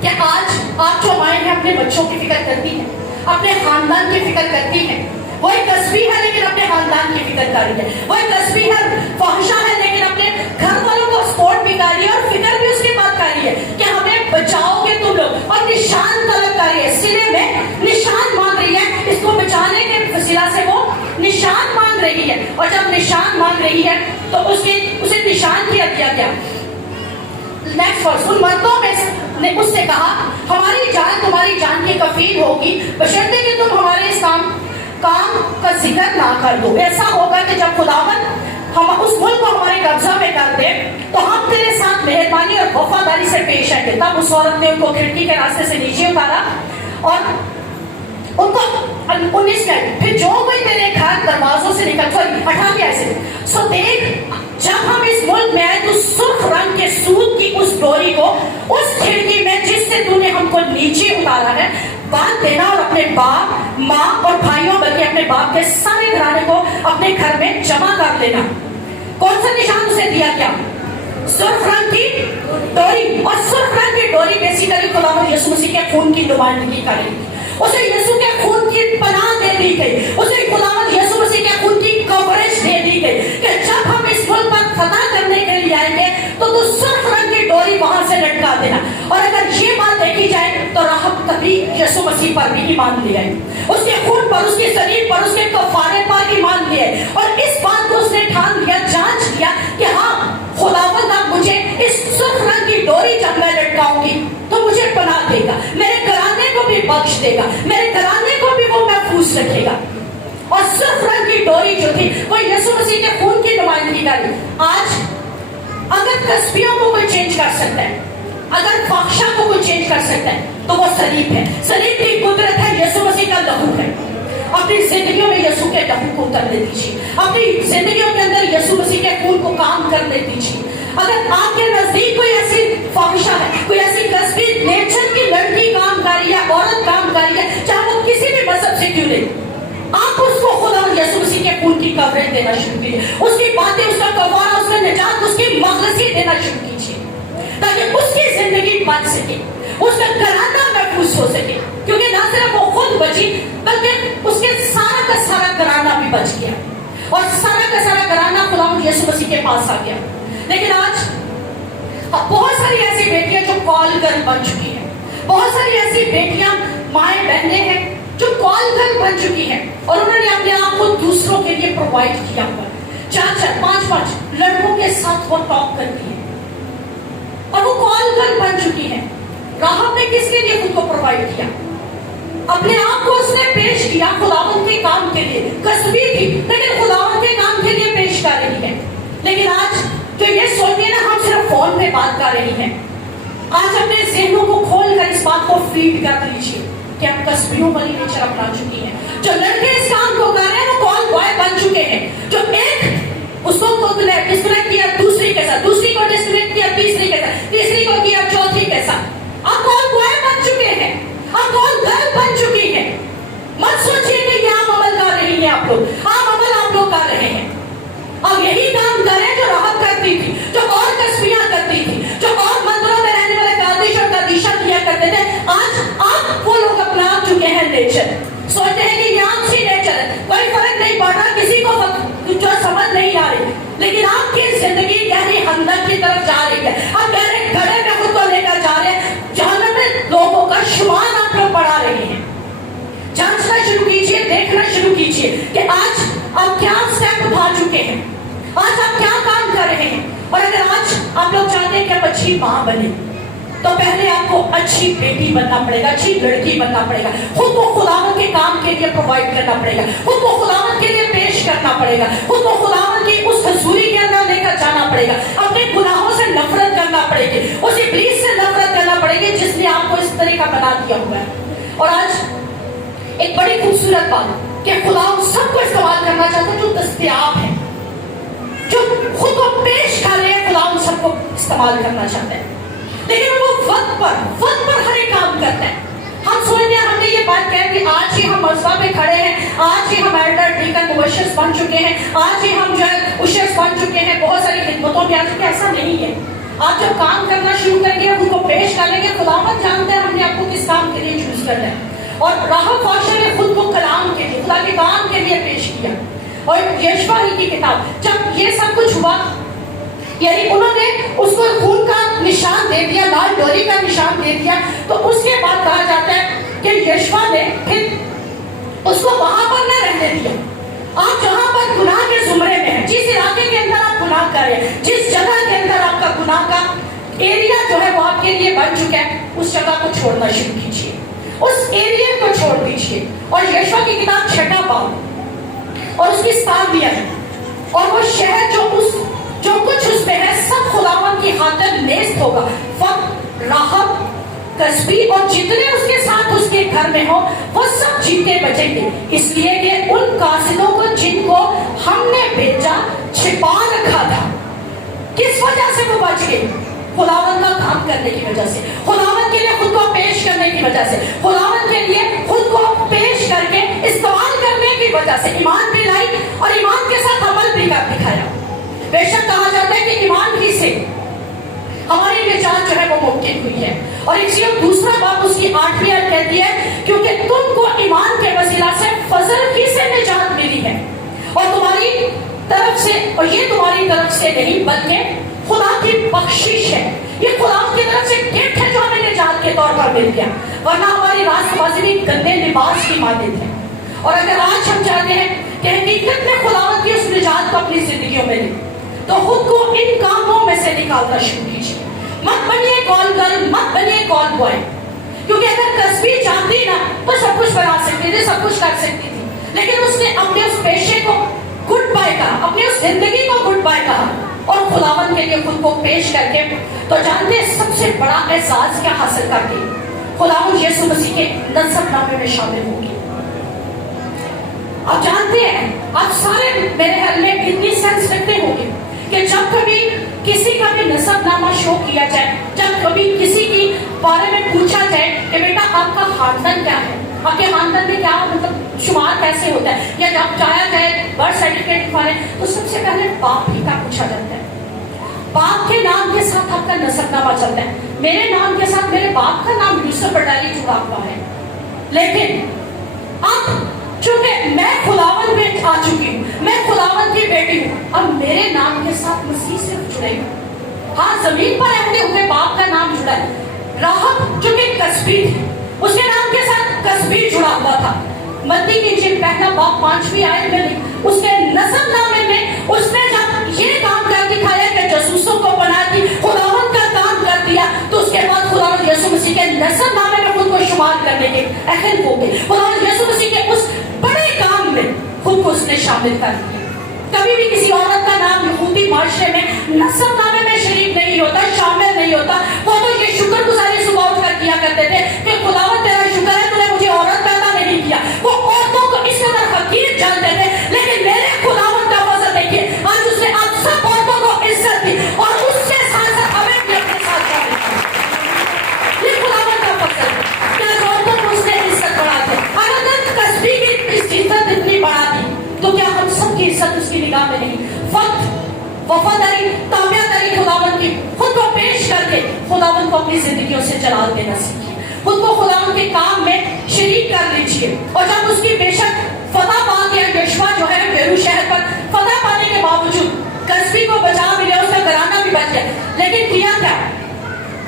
क्या आज आप जो माएँ हैं अपने बच्चों की फिक्र करती हैं, अपने खानदान की फिक्र करती हैं? वो एक कस्बी है लेकिन अपने खानदान की फिक्र कर रही है। वो एक कस्बी है, फहशा है, लेकिन अपने घर वालों को सपोर्ट भी कर रही है और फिक्र भी उसके बाद कर रही है कि हमें बचाओगे तुम लोग, और निशान तलब कर रही है, सीने में निशान मांग रही है। इसको बचाने के वसीला से वो निशान मांग रही है, और जब निशान मांग रही है तो उसे निशान किया गया। नेक्स्ट वर्स, उन मर्दों में ने उससे कहा, हमारी जान तुम्हारी जान की कफील होगी बशर्ते कि तुम हमारे इस काम का जिक्र ना कर दो। ऐसा होगा कि जब खुदावंद हम उस मुल्क को हमारे कब्जा में कर दे तो हम तेरे साथ मेहरबानी और वफादारी से पेश आएंगे। तब उस औरत ने उनको खिड़की के रास्ते से नीचे उतारा और उनको 19 में फिर जो कोई तेरे घर दरवाजों से निकल, सॉरी 18 ऐसे, सो देख जब हम इस मुल्क में आए तो सुर्ख रंग के सूत की उस डोरी को उस खिड़की में जिससे तूने हमको नीचे उतारा है बांध देना, और अपने बाप, माँ और भाइयों बल्कि अपने बाप के सारे घराने को अपने घर में जमा कर लेना। कौन सा निशान उसे दिया गया? सुर्ख रंग की डोरी। और सुर्ख रंग की डोरी बेसिकली खुदावंद यीशु मसीह के खून की नुमाइंदगी करेगी। उसे यीशु के खून की पनाह दे दी गई, उसे खुदावंद यीशु मसीह के खून की कवरेज दे दी गई कि जब हम इस मुल्क पर फतह करने के लिए आएंगे तो तू सुर्ख रंग की डोरी वहां से लटका देना। और अगर ये बात देखी जाए तो राहब तभी यीशु मसीह पर भी ईमान ले आई, उसके खून पर, उसके शरीर पर, उसके कफारे पर ईमान ले आई, और इस बात को उसने ठान लिया, जांच लिया कि हाँ खुदावंद अब मुझे इस सुर्ख रंग की डोरी जब मैं लटकाऊंगी तो मुझे पनाह देगा, मेरे घराने को भी बख्श देगा, मेरे घराने को भी वो महफूज रखेगा। और सुर्ख रंग की डोरी जो थी वो यीशु मसीह के खून की नुमाइंदगी करी। आज अगर कस्बियों को कोई चेंज कर सकता है, अगर फहशा को कोई चेंज कर सकता है तो वो सलीब है। सलीब की कुदरत है, यीशु मसीह का लहू है। अपनी जिंदगियों में यीशु के लहू को उतरने दीजिए, अपनी जिंदगियों के अंदर यीशु मसीह के खून को काम करने दीजिए। अगर आपके नजदीक कोई ऐसी फहशा है, कोई ऐसी कस्बी नेचर की लड़की काम कर रही है, औरत काम कर रही है, चाहे वो किसी भी मजहब से क्यों नहीं, आप उसको खुदा यीशु मसीह के खून की कवरेज देना शुरू कीजिए, उसकी बातें, उसका कवारा, उसका निजात, उसकी मगरसी देना शुरू कीजिए, ताकि उसकी जिंदगी बच सके, उसका घराना महफूज हो सके। क्योंकि ना सिर्फ वो खुद बची बल्कि उसके सारा का सारा घराना भी बच गया, और सारा का सारा घराना खुदा यीशु मसीह के पास आ गया। लेकिन आज बहुत सारी ऐसी बेटियां जो कॉल गर्ल बन चुकी हैं, बहुत सारी ऐसी बेटियां, माएँ, बहनें हैं जो कॉल गर्ल बन चुकी हैं, और उन्होंने अपने आप को दूसरों के लिए प्रोवाइड किया हुआ, 4-4, 5-5 लड़कों के साथ वो टॉक करती है, और वो कॉल गर्ल बन चुकी है। राहब ने किसके लिए खुद को प्रोवाइड किया? अपने आप को उसने पेश किया खुदावंद के काम के लिए। कस्बी थी लेकिन खुदावंद के काम के लिए पेश कर रही है। लेकिन आज जो ये सोचिए ना, हम सिर्फ फोन पे बात कर रही हैं, आज अपने ज़हनों को खोलकर इस बात को फीड कर लीजिए कि आप कस्बियों वाली नेचर अपना चुकी हैं। जो लड़के इस काम को कर रहे हैं वो कॉल बॉय बन चुके हैं, जो एक उसको डिस्कनेक्ट किया दूसरी के साथ, दूसरी को डिस्कनेक्ट किया तीसरी के साथ, तीसरी को किया चौथी के साथ, अब कॉल बॉय बन चुके हैं, अब कॉल गर्ल बन चुकी है। मत सोचिए कि ये आम अमल कर रही हैं आप लोग, आम अमल आप लोग कर रहे हैं। अब यही काम करें जो राहब करती थी, जो और कस्बियां करती थी, जो और मंदिरों में रहने वाले गादिश और गादिशा किया करते थे। आज आप वो लोग अपना चुके हैं नेचर, सोचते हैं कि यहाँ सी नेचर है, कोई फर्क नहीं पड़ रहा, किसी को जो समझ नहीं आ रही, लेकिन आपकी जिंदगी गहरी अंदर की तरफ जा रही है। आप गहरे खड़े में खुद को लेकर जा रहे हैं, जहां में लोगों का शुमार आप लोग बढ़ा रहे हैं। जांचना शुरू कीजिए, देखना शुरू कीजिए कि آج آپ کیا کام کر رہے ہیں؟ اور اگر آج آپ لوگ چاہتے ہیں کہ آپ اچھی ماں بنے تو پہلے آپ کو اچھی بیٹی بننا پڑے گا، اچھی لڑکی بننا پڑے گا، خود کو خداوند کے کام کے لیے پرووائڈ کرنا پڑے گا، خود کو خداوند کے لیے پیش کرنا پڑے گا، خود کو خداوند کی اس حضوری کے اندر لے کر جانا پڑے گا، اپنے گناہوں سے نفرت کرنا پڑے گی، اس ابلیس سے نفرت کرنا پڑے گی جس نے آپ کو اس طریقہ بنا دیا ہوا ہے۔ اور آج ایک بڑی خوبصورت بات کہ خدا ان سب کو استعمال کرنا چاہتا ہے جو دستیاب ہے، جو خود کو پیش کر رہے ہیں، خدا ان سب کو استعمال کرنا چاہتا ہے، لیکن وہ وقت پر ہر ایک کام کرتا ہے۔ ہم سوچتے ہیں ہم نے یہ بات کہا کہ آج ہی ہم مذہب میں کھڑے ہیں، آج ہی ہم ایلڈر ڈیکن مبشرس بن چکے ہیں، آج ہی ہم جو ہے اشرس بن چکے ہیں، بہت ساری خدمتوں میں آ چکے ہیں۔ ایسا نہیں ہے۔ آپ جب کام کرنا شروع کریں گے، ان کو پیش کریں گے، خداوند جانتا ہے ہم نے آپ کو کس کام کے لیے چوز کرنا ہے۔ اور راہب فاشر نے خود کو کلام کے لیے، خدا کے کام کے لیے پیش کیا۔ اور یشوع ہی کی کتاب جب یہ سب کچھ ہوا، یعنی انہوں نے اس کو خون کا نشان دے دیا، لال ڈوری کا نشان دے دیا، تو اس کے بعد کہا جاتا ہے کہ یشوع نے پھر اس کو وہاں پر نہ رہنے دیا۔ آپ جہاں پر گناہ کے زمرے میں ہیں، جس علاقے کے اندر آپ گناہ کر رہے ہیں، جس جگہ کے اندر آپ کا گناہ کا ایریا جو ہے وہ آپ کے لیے بن چکا ہے، اس جگہ کو چھوڑنا شروع کیجیے، اس ایریا کو چھوڑ دیجیے۔ اور یشوع کی کتاب 6 باب اور اس کی 7 ہے، اور وہ شہر جو کچھ اس میں ہے سب خداوند کی خاطر نیست ہوگا۔ فقط راہب، کسبی اور جتنے اس کے ساتھ اس کے گھر میں ہو وہ سب جیتے بچیں گے، اس لیے کہ ان قاصدوں کو جن کو ہم نے بھیجا چھپا رکھا تھا۔ کس وجہ سے وہ بچ گئے؟ خداوند کا کام کرنے کی وجہ سے، خداوند کے لیے خود کو پیش کرنے کی وجہ سے، خداوند کے لیے خود کو پیش کر کے استعمال کرنے کی وجہ سے ایمان بھی لائی اور ایمان کے ساتھ عمل بھی کر دکھایا۔ بے شک کہا جاتا ہے کہ ایمان ہی سے ہماری نجات جو ہے وہ ممکن ہوئی ہے۔ اور اسی دوسرا باب اس کی 8ویں آیت کہتی ہے کیونکہ تم کو ایمان کے وسیلہ سے فضل ہی سے نجات ملی ہے، اور تمہاری طرف سے، اور یہ تمہاری طرف سے نہیں بلکہ خدا کی بخشش ہے۔ یہ خدا کی طرف سے گفٹ ہے جو ہمیں نجات کے طور پر مل گیا، ورنہ ہماری راست بازی بھی گندے لباس کی مانند ہے۔ اور اگر آج ہم چاہتے ہیں کہ حقیقت میں خداوند کی اس نجات کو اپنی زندگیوں میں لیں تو خود کو ان کاموں میں سے نکالنا شروع کیجیے۔ مت بنیے کال گرل، مت بنیے کال بوائے، کیونکہ اگر کسبی جانتی نا تو سب کچھ بنا سکتی تھی، سب کچھ کر سکتی تھی، لیکن اس نے اپنے اس پیشے کو گڈ بائے کہا، اپنی اس زندگی کو گڈ بائے کہا اور خداوند کے لیے خود کو پیش کر کے، تو جانتے ہیں سب سے بڑا اعزاز کیا حاصل کر کے خداوند یسوع مسیح کے نسب نامے میں شامل ہوگی۔ آپ جانتے ہیں، آپ سارے میرے خیال میں اتنی سینس رکھتے ہوں گے کہ جب کبھی کسی کا بھی نسب نامہ شو کیا جائے، جب کبھی کسی کی بارے میں پوچھا جائے کہ بیٹا آپ کا خاندان کیا ہے، آپ کے خاندان میں کیا مطلب شمار کیسے ہوتا ہے، یا جب چاہا جائے برتھ سرٹیفکیٹ لکھوانے، تو سب سے پہلے باپ ہی کا پوچھا جاتا ہے۔ باپ کے نام کے ساتھ آپ کا نسب نامہ چلتا ہے۔ میرے نام کے ساتھ میرے باپ کا نام یوسف بٹالی جڑا ہوا ہے، لیکن اب چونکہ میں خداوند میں آ چکی ہوں، میں خداوند کی بیٹی ہوں، اب میرے نام کے ساتھ مسیح صرف جڑے ہوں۔ ہاں زمین پر رہتے ہوئے باپ کا نام جڑا ہے۔ راہب جو کہ کسبی تھی، اس کے نام کے ساتھ کسبی جڑا ہوا تھا۔ متی کی انجیل 1 باب 5ویں آیت میں اس کے نسب نامے میں اس نے جب یہ کام کر دکھایا کہ جاسوسوں کو بنا دی، خداوند کا کام کر دیا، تو اس کے بعد خداوند یسوع مسیح کے نسب نامے میں خود کو شمار کرنے کے اہل ہو گئے۔ خداوند یسوع مسیح کے اس بڑے کام میں خود کو اس نے شامل کر دیا۔ کبھی بھی کسی عورت کا نام یہودی معاشرے میں نسب نامے میں شریک نہیں ہوتا، شامل نہیں ہوتا۔ وہ تو یہ شکر گزاری صبح اٹھ کر کیا کرتے تھے کہ خداوند تیرا شکر ہے تو نے مجھے عورت پیدا نہیں کیا۔ وہ عورتوں کو اس قدر حقیر جانتے تھے، لیکن میرے خداوند کا فضل دیکھیے، آج اس نے آپ سب عورتوں کو عزت دی اور اس سے ساتھ ساتھ ہمیں بھی اپنے ساتھ شامل کیا۔ یہ خداوند کا فضل ہے کہ آج عورتوں کو اس نے عزت بڑھا دی۔ اگر کسبی کی عزت اتنی بڑھا دی تو کیا ہم سب کی عزت اس کی نگاہ میں نہیں؟ وقت، وفاداری، تابعداری خداوند کی، خود کو پیش کر کے خداوند کو اپنی زندگیوں سے جلال دینا سیکھیے، خود کو خداوند کے کام میں شریک کر لیجیے۔ اور جب اس کی بے شک فتح پا گیا، یشوع جو ہے بیرو شہر پر فتح پانے کے باوجود کسبی کو بچا بھی لیا، اس کا گھرانہ بھی بچ گیا، لیکن کیا کیا؟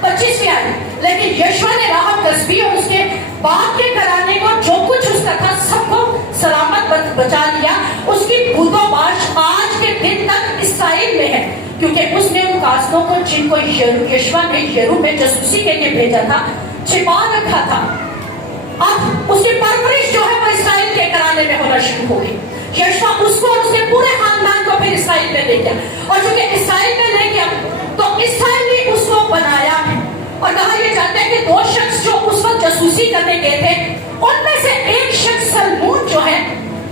25ویں آیت، لیکن یشوع نے راہب کسبی اور اس کے باپ کے گھرانے کو جو کچھ اس کا تھا سب کو سلامت بچا لیا۔ اس کی بھوت و باش آج کے دن تک اس क्योंकि उसने उन कास्टों को जिनको यशवा ने यरू में जासूसी के लिए भेजा था छिपा रखा था। अब उसकी परवरिश जो है वो इसराइल के घराने में होना शुरू हो गई। यशवा उसको और उसके पूरे खानदान को फिर इसराइल में ले गया, और चूंकि इसराइल में ले गया तो इसराइल ने उसको बनाया है। और कहा यह जाता है कि दो शख्स जो उस वक्त जासूसी करने गए थे, उनमें से एक शख्स सलमून जो है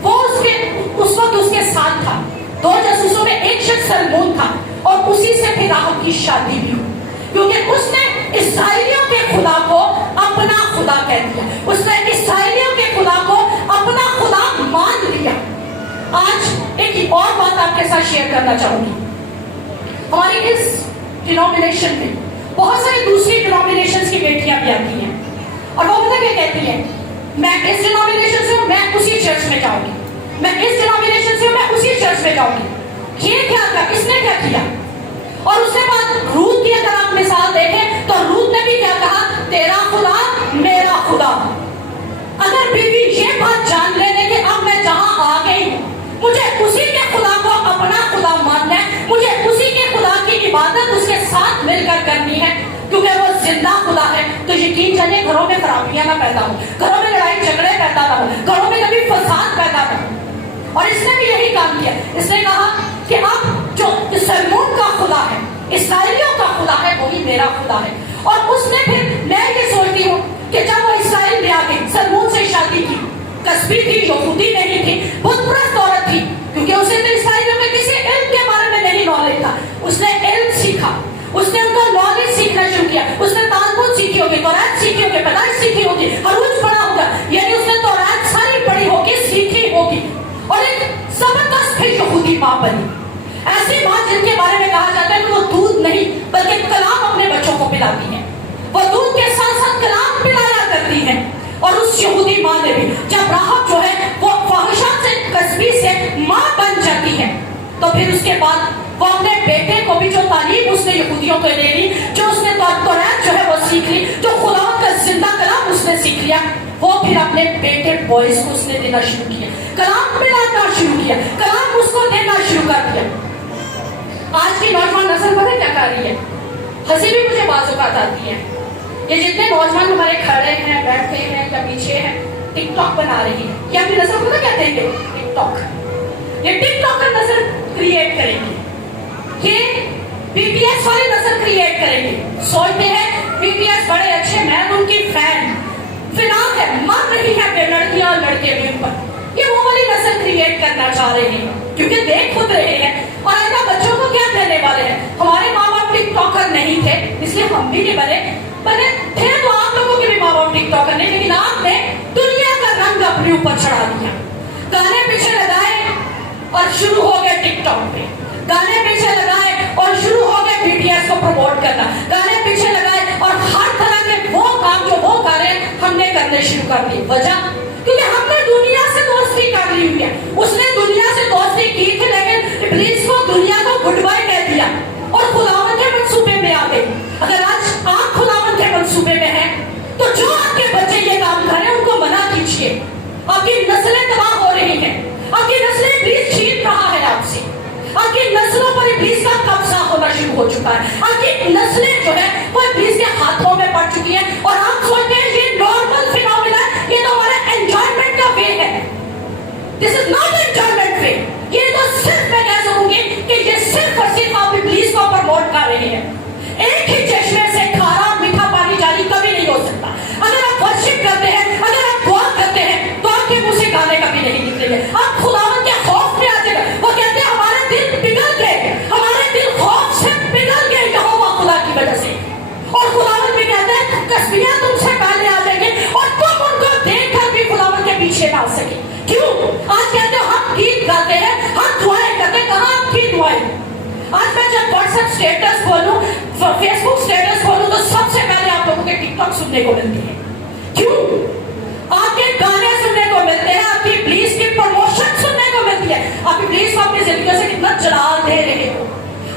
वो उस वक्त उसके साथ था। दो जासूसों में एक शख्स सलमून था, और उसी से फिर राहब की शादी भी हुई, क्योंकि उसने इसराइलियों के खुदा को अपना खुदा कह दिया। उसने इसराइलियों के खुदा को अपना खुदा मान लिया। आज एक और बात आपके साथ शेयर करना चाहूंगी। हमारी इस डिनोमिनेशन में बहुत सारी दूसरी डिनोमिनेशंस की बेटियां भी आती हैं, और वो मुझे क्या कहती हैं, मैं इस डिनोमिनेशन से हूं, मैं उसी चर्च में जाऊंगी, मैं इस डिनोमिनेशन से हूं, मैं उसी चर्च में जाऊंगी। ये क्या था, इसने क्या किया? और उसके बाद रूत की अगर आप मिसाल देखें तो रूत ने भी क्या कहा, तेरा खुदा मेरा खुदा। अगर बीवी ये बात जान लेने कि अब मैं जहां आ गई हूं, मुझे उसी के खुदा को अपना खुदा मानना है, मुझे उसी के खुदा की इबादत उसके साथ मिलकर करनी है, क्योंकि वो जिंदा खुदा है, तो यकीन जानिए घरों में खराबियां ना पैदा हो, घरों में लड़ाई झगड़े पैदा ना हो, घरों में कभी फसाद पैदा ना हो। और इसने भी यही काम किया। इसने कहा कि अब जो सलमून का खुदा है, इसराइलियों का खुदा है, वही मेरा खुदा है। और उसने फिर, मैं ये सोचती हूँ कि जब वो इसराइल में आ गई, सलमून से शादी की, कस्बी थी, यहूदी नहीं थी, बुतप्रस्त औरत थी, क्योंकि उसे तो इसराइलियों के किसी इल्म के बारे में नहीं नॉलेज था। उसने इल्म सीखा, उसने उनका नॉलेज सीखना शुरू किया। उसने तालमुद सीखी होगी, तौरात सीखी होगी, पैदाइश सीखी होगी, हरूज पढ़ा होगा, यानी उसने तौरात सारी पढ़ी होगी, सीखी होगी, और एक जबरदस्त फिर यहूदी माँ बनी। ऐसी माँ जिनके बारे में कहा जाता है कि वो दूध नहीं बल्कि कलाम अपने बच्चों को पिलाती है, वो दूध के साथ साथ कलाम पिलाया करती है। और उस यहूदी माँ ने भी, जब राहब जो है वो फाहिशा से, कस्बी से माँ बन जाती है, तो फिर उसके बाद वो अपने बेटे को भी, जो तालीम उसने यहूदियों को दे दी, जो उसने तौरात जो है वो सीख ली, जो खुदावंद का जिंदा कलाम उसने सीख लिया, वो फिर अपने बेटे बॉयज को उसने देना शुरू किया, कलाम पिलाना शुरू किया, कलाम उसको देना शुरू कर दिया। आज की नौजवान नस्ल पता क्या कर रही है? हंसी भी मुझे बाजू बात आती है। ये जितने नौजवान हमारे खड़े हैं, बैठे हैं या पीछे हैं, टिकटॉक बना रही है। ये अपनी नस्ल को क्या कहते हैं? टिकटॉक। ये टिकटॉक का नस्ल क्रिएट करेंगे, ये बीटीएस वाली नस्ल क्रिएट करेंगे। सोचते हैं बीटीएस बड़े अच्छे, मैं उनकी फैन, फिनाक है, मर रही है लड़कियां और लड़के भी ऊपर। ये वो वाली नस्ल क्रिएट करना चाह रहे हैं, क्योंकि देख खुद रहे हैं। और ऐसा बच्चों को क्या कहने वाले हैं? हमारे माँ बाप टिकटॉकर नहीं थे, इसलिए हम भी नहीं बने थे, तो आप लोगों के भी माँ बाप टिकटॉकर नहीं, लेकिन आपने दुनिया का रंग अपने ऊपर चढ़ा दिया। गाने पीछे लगाए और शुरू हो गए टिकटॉक पे, गाने पीछे लगाए और शुरू हो गए बीटीएस को प्रमोट करना, गाने पीछे लगाए और हर तरह के वो काम जो वो कर रहे हैं हमने करने शुरू कर दिए। वजह, क्योंकि हमने दुनिया से दोस्ती कर ली हुई है। उसने दुनिया से दोस्ती की थी, लेकिन इब्लीस को दुनिया को गुड बाय कह दिया और खुदावंद के मंसूबे में आ गए। अगर आज आप खुदावंद के मंसूबे में हैं, तो जो आपके बच्चे ये काम कर रहे हैं उनको मना कीजिए। आपकी नस्लें तबाह हो रही हैं, आपकी नस्लें इब्लीस छीन रहा है आपसे, आपकी नस्लों पर इब्लीस का कब्जा होना शुरू हो चुका है, आपकी नस्लें जो है वो इब्लीस के हाथों में पड़ चुकी है। और आप सोचते हैं ये नॉर्मल फिनोमेना है, ये तो हमारा एंजॉयमेंट का वे है। दिस इज नॉट एंजॉयमेंट वे। ये तो सिर्फ मैं कह सकूंगी कि ये सिर्फ और सिर्फ आप इब्लीस को प्रमोट कर रहे हैं। एक ही चश्मे से खारा मीठा पानी जारी कभी नहीं हो सकता। अगर आप वर्शिप करते हैं, अगर आप दुआ करते हैं, तो आपके मुंह से गाने कभी नहीं निकलेंगे। आप खुदावंद के खौफ में आ जाएगा। वो कहते हैं हमारे दिल पिघल गए, हमारे दिल खौफ से पिघल गए यहोवा खुदा की वजह से। और खुदावंद भी कहते हैं कस्बियां तुमसे पहले आ जाएंगे और तुम उनको देखकर भी खुदावंद के पीछे ना आ सके। क्यों? आज कहते हो हम गीत गाते हैं, हम दुआएं करते हैं, कहाँ आपकी दुआएं? आज मैं जब व्हाट्सएप स्टेटस खोलूं, फेसबुक स्टेटस खोलूं, तो सबसे पहले आप लोगों के टिकटॉक सुनने को मिलती है। क्यों? आपके गाने सुनने को मिलते हैं, आपकी इब्लीस की प्रमोशन सुनने को मिलती है। आप इब्लीस को अपनी जिंदगी से कितना जलाल दे रहे हो,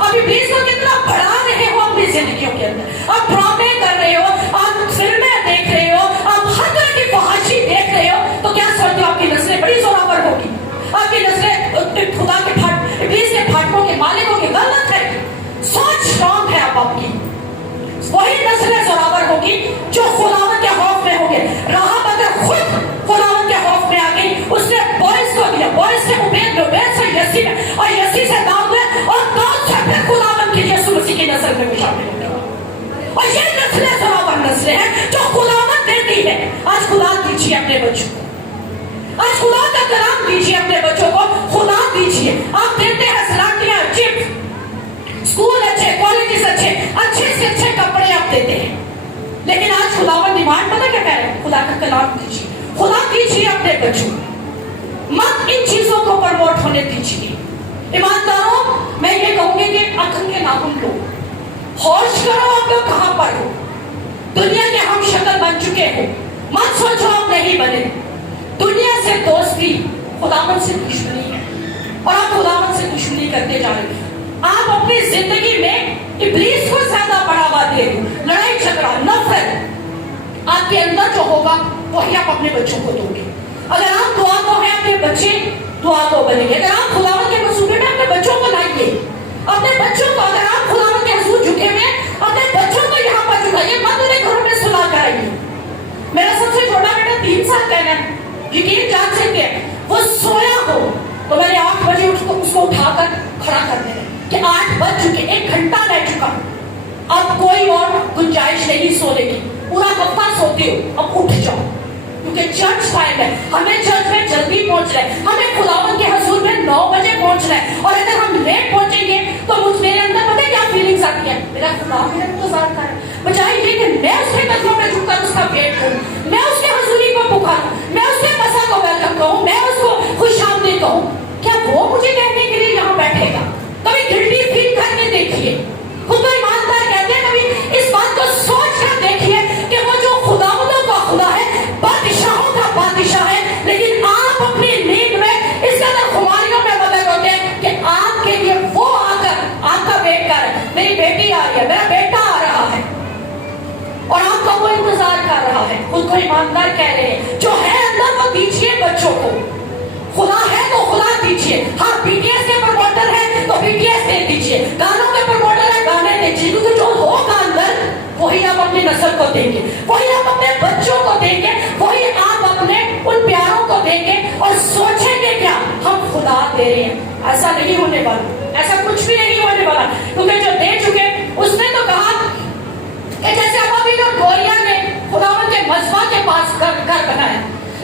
आप इब्लीस को कितना बढ़ा रहे हो अपनी जिंदगियों के अंदर। आप ड्रामे कर रहे हो, आप फिल्में देख रहे हो, आप हर तरह की फहाशी देख रहे हो, तो क्या सोचते हो आपकी नस्लें बड़ी जोरावर होगी? आपकी नस्लें खुदा के इब्लीस के फाटकों के मालिकों की गलत है। وہی نسل زراور ہوگی جو خداوند کے خوف میں ہوگی. راحب اگر خود خداوند کے خوف میں آ گئی, اس نے بوئز کو دیا, بوئز سے عبید, عبید سے یسی میں, اور یسی سے داؤد میں, اور داؤد سے پھر خداوند کی یسوع مسیح کی نسل میں بھی شامل ہو گئی. اور یہ نسلیں زراور نسلیں ہیں جو خداوند دیتی ہے. آج خدا دیجیے اپنے بچوں کو, آج خدا کا کلام دیجیے اپنے بچوں کو, خدا دیجیے. آپ دیتے ہیں سلاٹیاں, چپس, اسکول اچھے, کالجز اچھے, اچھے سے اچھے کپڑے آپ دیتے ہیں, لیکن آج خداوند ڈیمانڈ پتہ کیا کہہ رہے ہیں؟ خدا کا کلام دیجیے, خدا دیجیے اپنے بچوں کو, مت ان چیزوں کو پروموٹ ہونے دیجیے. ایمانداروں, میں یہ کہوں گی کہ عقل کے ناخن لو, ہوش کرو آپ لوگ کہاں پر ہو. دنیا کے ہم شکل بن چکے ہو, مت سوچو آپ نہیں بنے. دنیا سے دوستی, خداوند سے دشمنی ہے, اور آپ خداوند سے دشمنی کرتے جا رہے ہیں. آپ اپنی زندگی میں ابلیس کو زیادہ بڑھاوا دے رہے ہو. لڑائی جھگڑا, نفرت آپ کے اندر جو ہوگا وہی آپ اپنے بچوں کو دو گے. اگر آپ دعا کو ہیں, اپنے بچے دعا کو بنیں گے. اگر آپ خداوند کے منصوبے میں اپنے بچوں کو لائیے, اپنے بچوں کو, اگر آپ خداوند کے حضور جھکے ہوئے اپنے بچوں کو یہاں پر جھکائیے, مت انہیں گھروں میں سلا کرائیے. میرا سب سے چھوٹا بیٹا 3 سال کا ہے, یقین جان سکتے ہیں, وہ سویا ہو تو میں نے 8 بجے اس کو اٹھا کر کھڑا کر دینا کہ 8 بج چکے, 1 گھنٹہ رہ چکا, اب کوئی اور گنجائش نہیں سونے کی, پورا ہفتہ سوتے ہو, اب اٹھ جاؤ, کیونکہ چرچ ٹائم ہے, ہمیں چرچ میں جلدی پہنچنا ہے, ہمیں خداوند کے حضور میں 9 بجے پہنچنا ہے. اور اگر ہم لیٹ پہنچیں گے تو مجھ میرے اندر پتہ کیا فیلنگس آتی ہیں, میرا خدا میرا انتظار کر رہا ہے, بجائے یہ کہ میں اس کے قدموں میں جھک کر اس کا ویٹ کروں, میں اس کے حضوری کو پکاروں, میں اس کے مسا کو ویلکم کہوں, میں اس کو خوش آمدید کہوں, کیا وہ مجھے کہنے کے لیے یہاں بیٹھے گا؟ کبھی گلٹی فیل کر کے دیکھیے, خود کو ایماندار کہتے ہیں, کبھی اس بات کو سوچ کر دیکھیے کہ وہ جو خداوندوں کا خدا ہے, بادشاہوں کا بادشاہ ہے, لیکن آپ اپنی نیند میں اس قدر خماریوں میں بدل ہوتے ہیں کہ آپ کے لیے وہ آ کر آپ کا ویٹ کر رہا ہے, میری بیٹی آ رہی ہے, میرا بیٹا آ رہا ہے, اور آپ کا وہ انتظار کر رہا ہے. خود کو ایماندار کہہ رہے ہیں, جو ہے اندر وہ دیجیے بچوں کو, خدا ہے تو خدا دیجیے. ہاں بی ٹی ایس کے پروموٹر ہے تو بی ٹی ایس دے دیجیے, گانوں کے پروموٹر ہے گانے دیجیے, کیونکہ جو ہوگا اندر وہی آپ اپنی نسل کو دیں گے, وہی آپ اپنے بچوں کو دیں گے, وہی آپ اپنے ان پیاروں کو دیں گے, اور سوچیں گے کیا ہم خدا دے رہے ہیں. ایسا نہیں ہونے والا, ایسا کچھ بھی نہیں ہونے والا, کیونکہ جو دے چکے اس نے تو کہا کہ جیسے ابھی جو گوریا نے خداوند کے مذبح کے پاس گھر بنایا,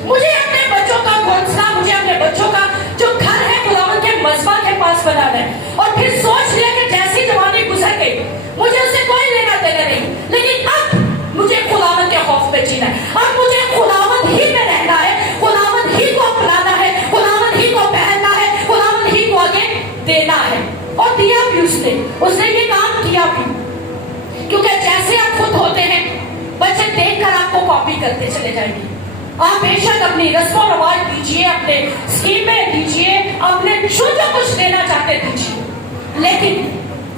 مجھے اپنے بچوں کا گھونسلہ, مجھے اپنے بچوں کا جو گھر ہے خداوند کے مذبح کے پاس بنانا ہے. اور پھر سوچ لیا کہ جیسی جوانی گزر گئی, مجھے اس سے کوئی لینا دینا نہیں, لیکن اب مجھے خداوند کے خوف میں جینا ہے, اب مجھے خداوند ہی میں رہنا ہے, خداوند ہی کو اپنانا ہے, خداوند ہی کو پہننا ہے, خداوند ہی کو آگے دینا ہے. اور دیا بھی اس نے یہ کام کیا بھی, کیونکہ جیسے آپ خود ہوتے ہیں بچے دیکھ کر آپ کو کاپی کرتے چلے جائیں گے. آپ بے شک اپنی رسم و رواج دیجیے, اپنے اسکیمیں دیجیے, اپنے جو کچھ دینا چاہتے دیجیے, لیکن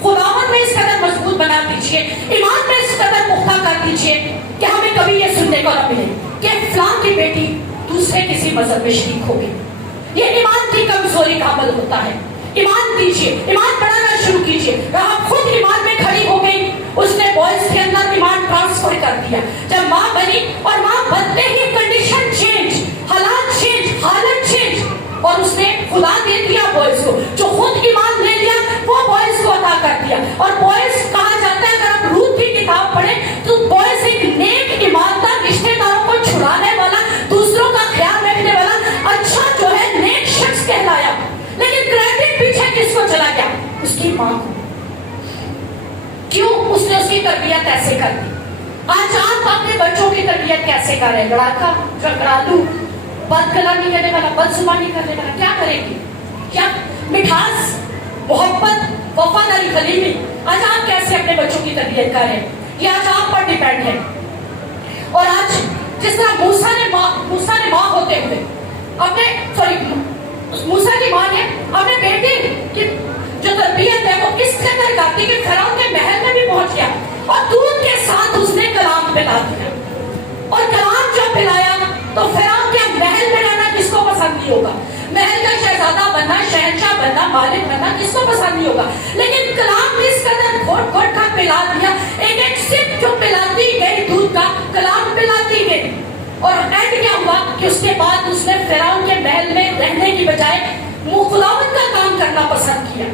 خداوند میں اس قدر مضبوط بنا دیجیے, ایمان میں اس قدر پختہ کر دیجیے کہ ہمیں کبھی یہ سننے کو نہ ملے کہ فلاں کی بیٹی دوسرے کسی مذہب میں شریک ہو گئی. یہ ایمان کی کمزوری کا عمل ہوتا ہے. ایمان دیجیے, ایمان بڑھانا شروع کیجیے. آپ خود ایمان میں کھڑی ہو گئی, اس نے بوائز کے اندر ایمان ٹرانسفر کر دیا. جب ماں بنی اور ماں بنتے ہی کنڈیشن چینج, حالات چینج, حالت چینج, اور اس نے خدا دے دیا بوائز کو. جو خود ایمان لے لیا وہ بوائز کو عطا کر دیا. اور بوائز کہا جاتا ہے, اگر آپ روت کی کتاب پڑھیں تو بوائز ایک نیک ایماندار, رشتے داروں کو چھڑانے والا, دوسروں کا خیال رکھنے والا اچھا جو ہے نیک شخص کہلایا. لیکن کریڈٹ پیچھے کس کو چلا گیا؟ اس کی ماں کو. کیوں؟ اس نے اس کی تربیت ایسے کر دی. آج آپ اپنے بچوں کی تربیت کیسے کریں؟ لڑاکا, جھگڑالو, بد کلامی کرنے والا, بد زبانی کرنے والا, کیا کریں گے؟ کیا مٹھاس, محبت, وفاداری, خلیمی, آج آپ کیسے اپنے بچوں کی تربیت کریں؟ یہ آج آپ پر ڈیپینڈ ہے. اور آج جس طرح موسیٰ نے ماں ہوتے ہوئے اپنے موسیٰ کی ماں نے اپنے بیٹے کی جو تربیت ہے وہ اس قدر کرتی کہ فرعون کے محل میں بھی پہنچ گیا, اور دودھ کے ساتھ اس نے کلام پلا دیا. اور کلام جب پلایا تو فرعون کے محل میں رہنا کس کو پسند نہیں ہوگا؟ محل کا شہزادہ بننا, شہنشاہ بننا, مالک بننا کس کو پسند نہیں ہوگا؟ لیکن کلام نے اس قدر گھوٹ گھوٹ کر پلا دیا, ایک ایک سپ جو کہ اس کے بعد اس نے فرعون کے محل میں رہنے کی بجائے خداوند کا کام کرنا پسند کیا.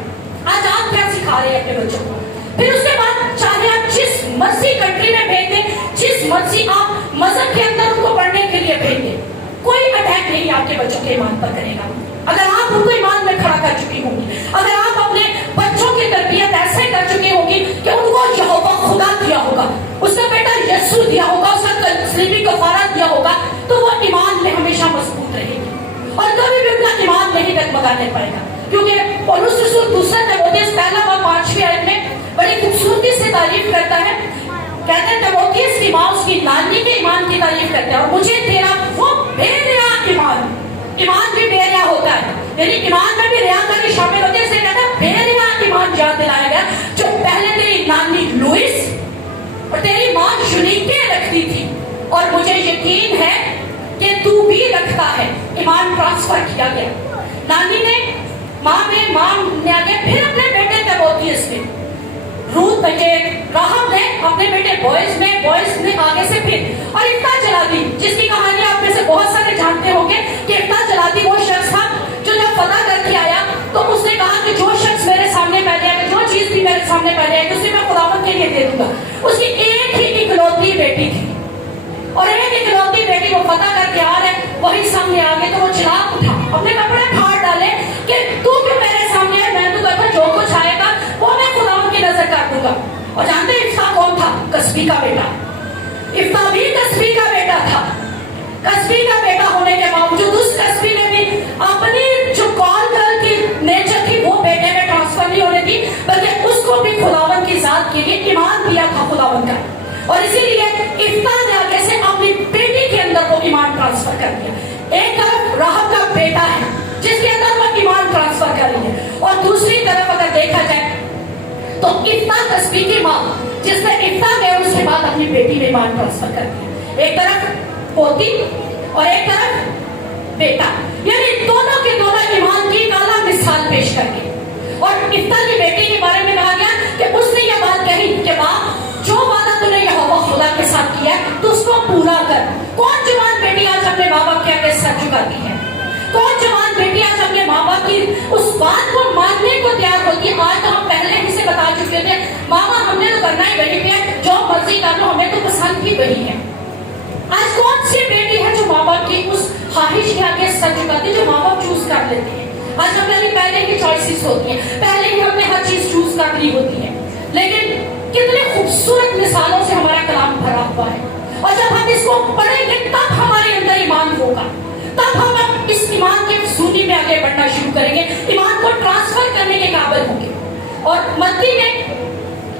آج آپ کیا سکھا رہے ہیں اپنے بچوں کو؟ پھر اس کے بعد چاہے آپ جس مرضی کنٹری میں بھیج دیں, جس مرضی آپ مذہب کے اندر ان کو پڑھنے کے لیے بھیج دیں, کوئی اٹیک نہیں آپ کے بچوں کے ایمان پر کرے گا. اگر آپ ان کو ایمان میں کھڑا کر چکی ہوں گی, اگر آپ اپنے بچوں کی تربیت ایسے کر چکی ہوگی کہ ان کو یہوہ خدا دیا ہوگا, اس کا بیٹا یسوع دیا ہوگا, اس کا صلیبی کفارہ دیا ہوگا, تو وہ ایمان میں ہمیشہ مضبوط رہے گی اور کبھی بھی اپنا ایمان نہیں ڈگمگانے پائے گا. کیونکہ پولس رسول دوسرا تیموتھیوس پہلا باب 5ویں آیت میں بڑی خوبصورتی سے تعریف کرتا ہے. کہتے ہیں تیموتھیوس کی ماں اس کی نانی کے ایمان کی تعریف کرتے ہیں, اور مجھے تیرا وہ بے ریا ایمان, ایمان بھی بے ریا ہوتا ہے, یعنی ایمان میں بھی ریاکاری شامل ہوتی ہے, اسے کہتا ہے بے ریا ایمان یاد دلایا گیا جو پہلے تیری نانی لوئس اور تیری ماں یونیکے رکھتی تھی, اور مجھے یقین ہے کہ تو بھی رکھتا ہے. ایمان ٹرانسفر کیا گیا نانی نے, ماں نے آگے, پھر اپنے بیٹے تیموتھیوس میں, روت راہب نے اپنے بیٹے بوئز میں آگے سے پھر, اور افتح جلادی جس کی کہانی آپ میں سے بہت سارے جانتے ہوں گے کہ افتح جلادی وہ شخص تھا جو جب فتح کر کے آیا تو اس نے کہا کہ جو شخص میرے سامنے پہلے آئے, جو چیز بھی میرے سامنے پہلے آئے, اسے میں خداوند کے لیے دے دوں گا. اس کی ایک ہی اکلوتی بیٹی تھی, اور ایک اکلوتی بیٹی وہ فتح کر کے آ رہے, وہی سامنے آ گئے تو وہ چراغ اٹھا, اپنے کپڑے پھاڑ ڈالے کہ تو کیوں میرے سامنے آئے, میں تو کہتا جو کچھ آئے گا وہ میں خداوند کی نظر کر دوں گا. اور جانتے ہیں افتح کون تھا؟ کسبی کا بیٹا. افتح بھی کسبی کا بیٹا تھا. کسبی کا بیٹا ہونے کے باوجود اس کسبی نے بھی اپنی جو کال گرل کی نیچر تھی وہ بیٹے میں ٹرانسفر نہیں ہونے دی, بلکہ اس کو بھی خداوند کی ذات کے لیے ایمان دیا تھا خداوند کا, اور اسی لیے افتح نے آگے سے اپنی بیٹی کے اندر وہ ایمان ٹرانسفر کر دیا. ایک طرف راہب کا بیٹا ہے جس کے اندر وہ ایمان ٹرانسفر کر رہی ہے, اور دوسری طرف اگر دیکھا جائے تو افتح کسبی کی ماں جس نے افتح کے اس کے بعد اپنی بیٹی میں ایمان ٹرانسفر کر دیا. ایک طرف پوتی اور ایک طرف بیٹا, یعنی دونوں کے دونوں ایمان کی اعلیٰ مثال پیش کر کے. اور افتح کی بیٹی کے بارے میں کہا گیا کہ اس نے یہ بات کہی کہ ماں جو وعدہ تو نے یہوہ خدا کے ساتھ کیا تو اس کو پورا کر. کون جوان بیٹی آج اپنے ماں باپ کے آگے سر جھکاتی ہے؟ کون جوان بیٹی آج اپنے ماں باپ کی اس بات کو ماننے کو تیار ہوتی ہے؟ آج تو ہم پہلے ہی سے بتا چکے تھے, ماما ہم نے تو کرنا ہی وہی ہے, جو مرضی کر لو, ہمیں تو پسند ہی وہی ہے. آج کون سی بیٹی ہے جو ماں باپ کی اس خواہش کے آگے سر جھکاتی ہے, جو ماں باپ چوز کر لیتے ہیں؟ آج ہمیں پہلے ہی چوائسیز ہوتی ہیں, پہلے ہی ہم نے ہر چیز چوز کر لی ہوتی ہے. لیکن کتنے خوبصورت مثالوں سے ہمارا کلام بھرا ہوا ہے, اور جب ہم اس کو پڑھیں گے تب ہمارے اندر ایمان ہوگا, تب ہم اس ایمان کے سونی میں آگے بڑھنا شروع کریں گے, ایمان کو ٹرانسفر کرنے کے قابل ہوں گے. اور متی نے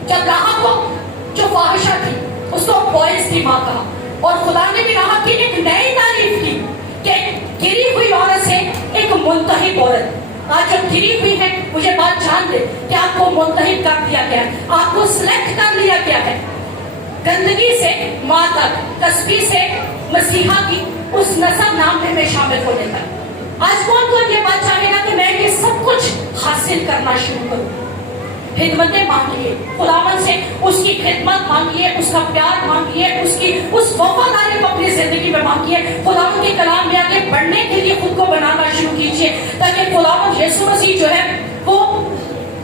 جب راہب کو جو فاحشہ تھی اس کو بوئز کی ماں کہا, اور خدا نے بھی کہا کہ ایک نئی تعریف کی کہ گری ہوئی عورت سے ایک منتخب عورت. آج جب گری ہوئی ہے مجھے بات جان دے کہ آپ کو منتخب کر دیا گیا ہے, آپ کو سلیکٹ کر لیا گیا ہے. گندگی سے ماں تک, کسبی سے مسیحا کی اس نسب نام میں شامل ہونے تک. آج کون کون یہ بات چاہے گا کہ میں یہ سب کچھ حاصل کرنا شروع کروں؟ خدمتیں مانگیے خداوند سے, اس کی خدمت مانگیے, اس کا پیار مانگیے, اس کی اس وفاداری کو اپنی زندگی میں مانگیے. خداوند کے کلام میں آگے بڑھنے کے لیے خود کو بنانا شروع کیجیے, تاکہ خداوند یسوع مسیح جو ہے وہ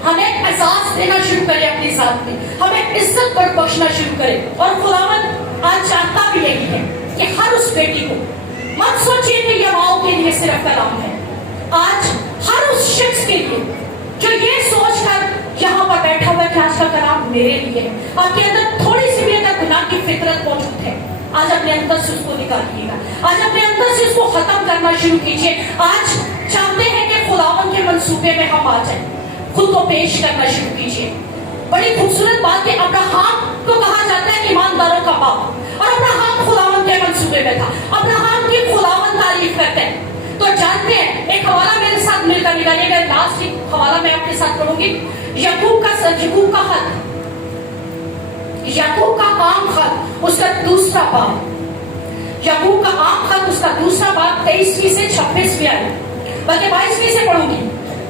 ہمیں احساس دینا شروع کرے اپنی ذات میں, ہمیں عزت پر بخشنا شروع کرے. اور خداوند آج چاہتا بھی یہی ہے کہ ہر اس بیٹی کو, مت سوچیے کہ یہ ماؤں کے لیے صرف کلام ہے, آج ہر اس شخص کے لیے جو یہ سوچ کر یہاں پر بیٹھا ہوا ہے کہ آج کا کلام میرے لیے ہے, آپ کے اندر تھوڑی سی بھی اگر گناہ کی فطرت موجود ہے, آج اپنے اندر سے اس کو نکالیے گا, آج اپنے اندر سے اس کو ختم کرنا شروع کیجیے. آج چاہتے ہیں کہ خداوند کے منصوبے میں ہم آ جائیں, خود کو پیش کرنا شروع کیجیے. بڑی خوبصورت بات کہ ابراہیم کو کہا جاتا ہے ایمانداروں کا باپ, اور ابراہیم خداوند کے منصوبے میں تھا. ابراہیم کی خداوند تعریف کرتے ہیں. تو جانتے ہیں, ایک حوالہ میرے ساتھ مل کر نکالیے گا, لاسٹ حوالہ میں آپ کے ساتھ پڑھوں گی. یعقوب کا خط, یعقوب کا عام خط اس کا دوسرا باب, یعقوب کا عام خط اس کا دوسرا باب 23ویں سے 26ویں آیت, بلکہ 22ویں سے پڑھوں گی.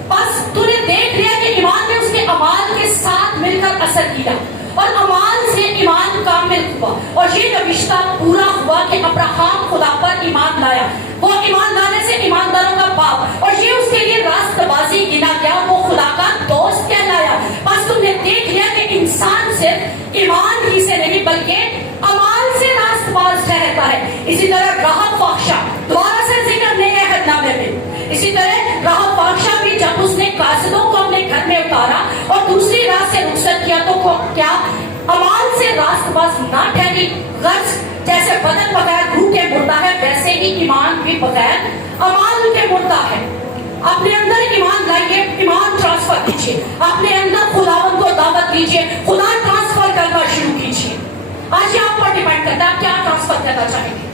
بس تو نے دیکھ لیا کہ ایمان نے اس کے اعمال کے ساتھ مل کر اثر کیا, اور اعمال سے ایمان کامل ہوا, اور یہ رشتہ پورا ہوا کہ ابراہیم خدا پر ایمان لایا. वो ईमान लाने से ईमानदारों का बाप, और ये उसके लिए रास्तबाजी गिना गया, वो खुदा का दोस्त कहलाया। बस तुमने देख लिया कि इंसान सिर्फ ईमान ही से नहीं बल्कि अमाल से रास्तबाज ठहरता है। इसी तरह राहब फाहशा, दोबारा से जिक्र नहीं है अहदनामे में, इसी तरह राहब फाहशा भी जब उसने कासिदों को अपने घर में उतारा और दूसरी रात से रुखसत किया तो क्या अमाल से रास्तबाज ना ठहरी? गर्ज जैसे बदन बगैर रूह के मुर्दा है, वैसे ही ईमान भी बगैर अमाल के मुर्दा है। अपने अंदर ईमान लाइए, ईमान ट्रांसफर कीजिए, अपने अंदर खुदावन को दावत दीजिए, खुदा ट्रांसफर करना शुरू कीजिए। आज ये आप पर डिपेंड करता है आप क्या ट्रांसफर करना चाहेंगे,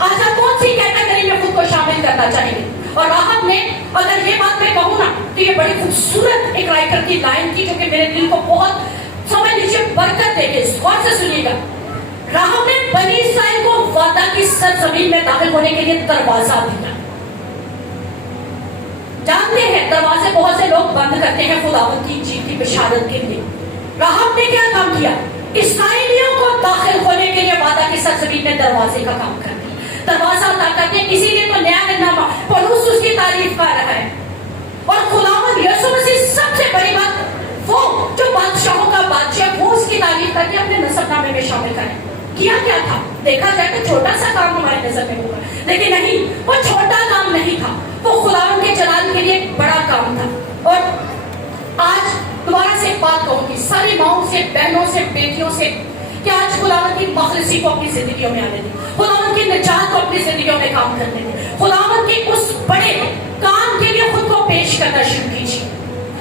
आज आप कौन सी कैटेगरी में खुद को शामिल करना चाहेंगे। और राहब ने, अगर ये बात मैं कहूँ ना तो ये बड़ी खूबसूरत एक राइटर की लाइन थी जो कि मेरे दिल को बहुत, समझ लीजिए, बरकत देगी। गौर से सुनिएगा, राहब ने बनी इस्राएल को वादा की सरजमीन में दाखिल होने के लिए दरवाजा दिया। जानते हैं दरवाजे बहुत से लोग बंद करते हैं खुदावंद की जीत की बशारत के लिए। राहब ने क्या काम किया? इस्राएलियों को दाखिल होने के लिए वादा की सरजमीन में दरवाजे का काम कर दिया, दरवाजा अदा करके। इसीलिए तो न्यायनामा पौलुस उसकी तारीफ कर रहा है। और खुदावंद यीशु मसीह सबसे बड़ी बात, वो जो बादशाहों का बादशाह, वो उसकी तारीफ करके अपने नसबनामे में शामिल करें। किया क्या था? देखा जाए तो छोटा सा काम हमारे नजर में होगा, लेकिन नहीं, वो छोटा काम नहीं था, वो खुदावंद के जलाल के लिए एक बड़ा काम था। और आज दोबारा से एक बात कहूंगी सारी माओं से, बहनों से, बेटियों से, कि आज खुदावंद की मखलिसी को अपनी जिंदगियों में आने दें, खुदावंद की निजात को अपनी जिंदगियों में काम करने दें, खुदावंद के उस बड़े काम के लिए खुद को पेश करना शुरू कीजिए,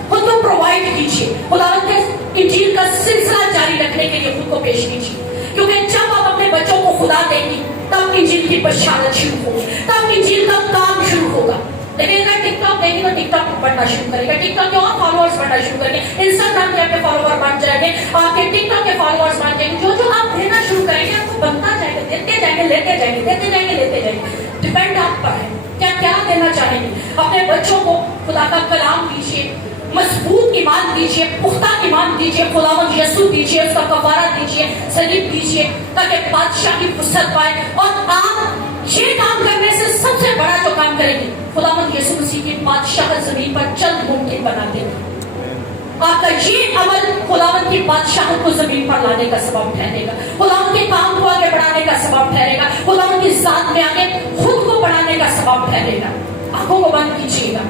खुद को प्रोवाइड कीजिए, खुदावंद के इंजील का सिलसिला जारी रखने के लिए खुद को पेश कीजिए। क्योंकि जब आप अपने बच्चों को खुदा देंगी तब इंजील की बशारत शुरू होगी, तब इंजील का काम शुरू होगा। लेकिन अगर टिकटॉक देगी तो टिकटॉक बढ़ना शुरू करेगा, टिकटॉक के और फॉलोअर्स बढ़ना शुरू करेंगे, इंस्टाग्राम के आपके फॉलोअर बढ़ जाएंगे, आपके टिकटॉक के फॉलोअर्स बढ़ जाएंगे। जो जो आप देना शुरू करेंगे आपको बनता जाएगा, देते जाएंगे, लेते जाएंगे, देते जाएंगे, लेते जाएंगे। डिपेंड आप पर है क्या क्या देना चाहेंगे। अपने बच्चों को खुदा का कलाम दीजिए, मजबूत ईमान दीजिए, पुख्ता ईमान दीजिए, खुदावंद यीशु दीजिए, उसका कफारा दीजिए, सलीब दीजिए, ताकि बादशाह की फुर्सत पाए। और आप ये काम करने से सबसे बड़ा जो काम करेंगे, खुदावंद यीशु मसीह की बादशाह जमीन पर जल्द मुमकिन बना देगा। आपका ये अमल खुदावंद की बादशाह को जमीन पर लाने का सबब ठहरेगा, खुदावंद के काम को आगे बढ़ाने का सबब ठहरेगा, खुदावंद की जात में आगे खुद को बढ़ाने का सबब ठहरेगा। आंखों को बंद कीजिएगा।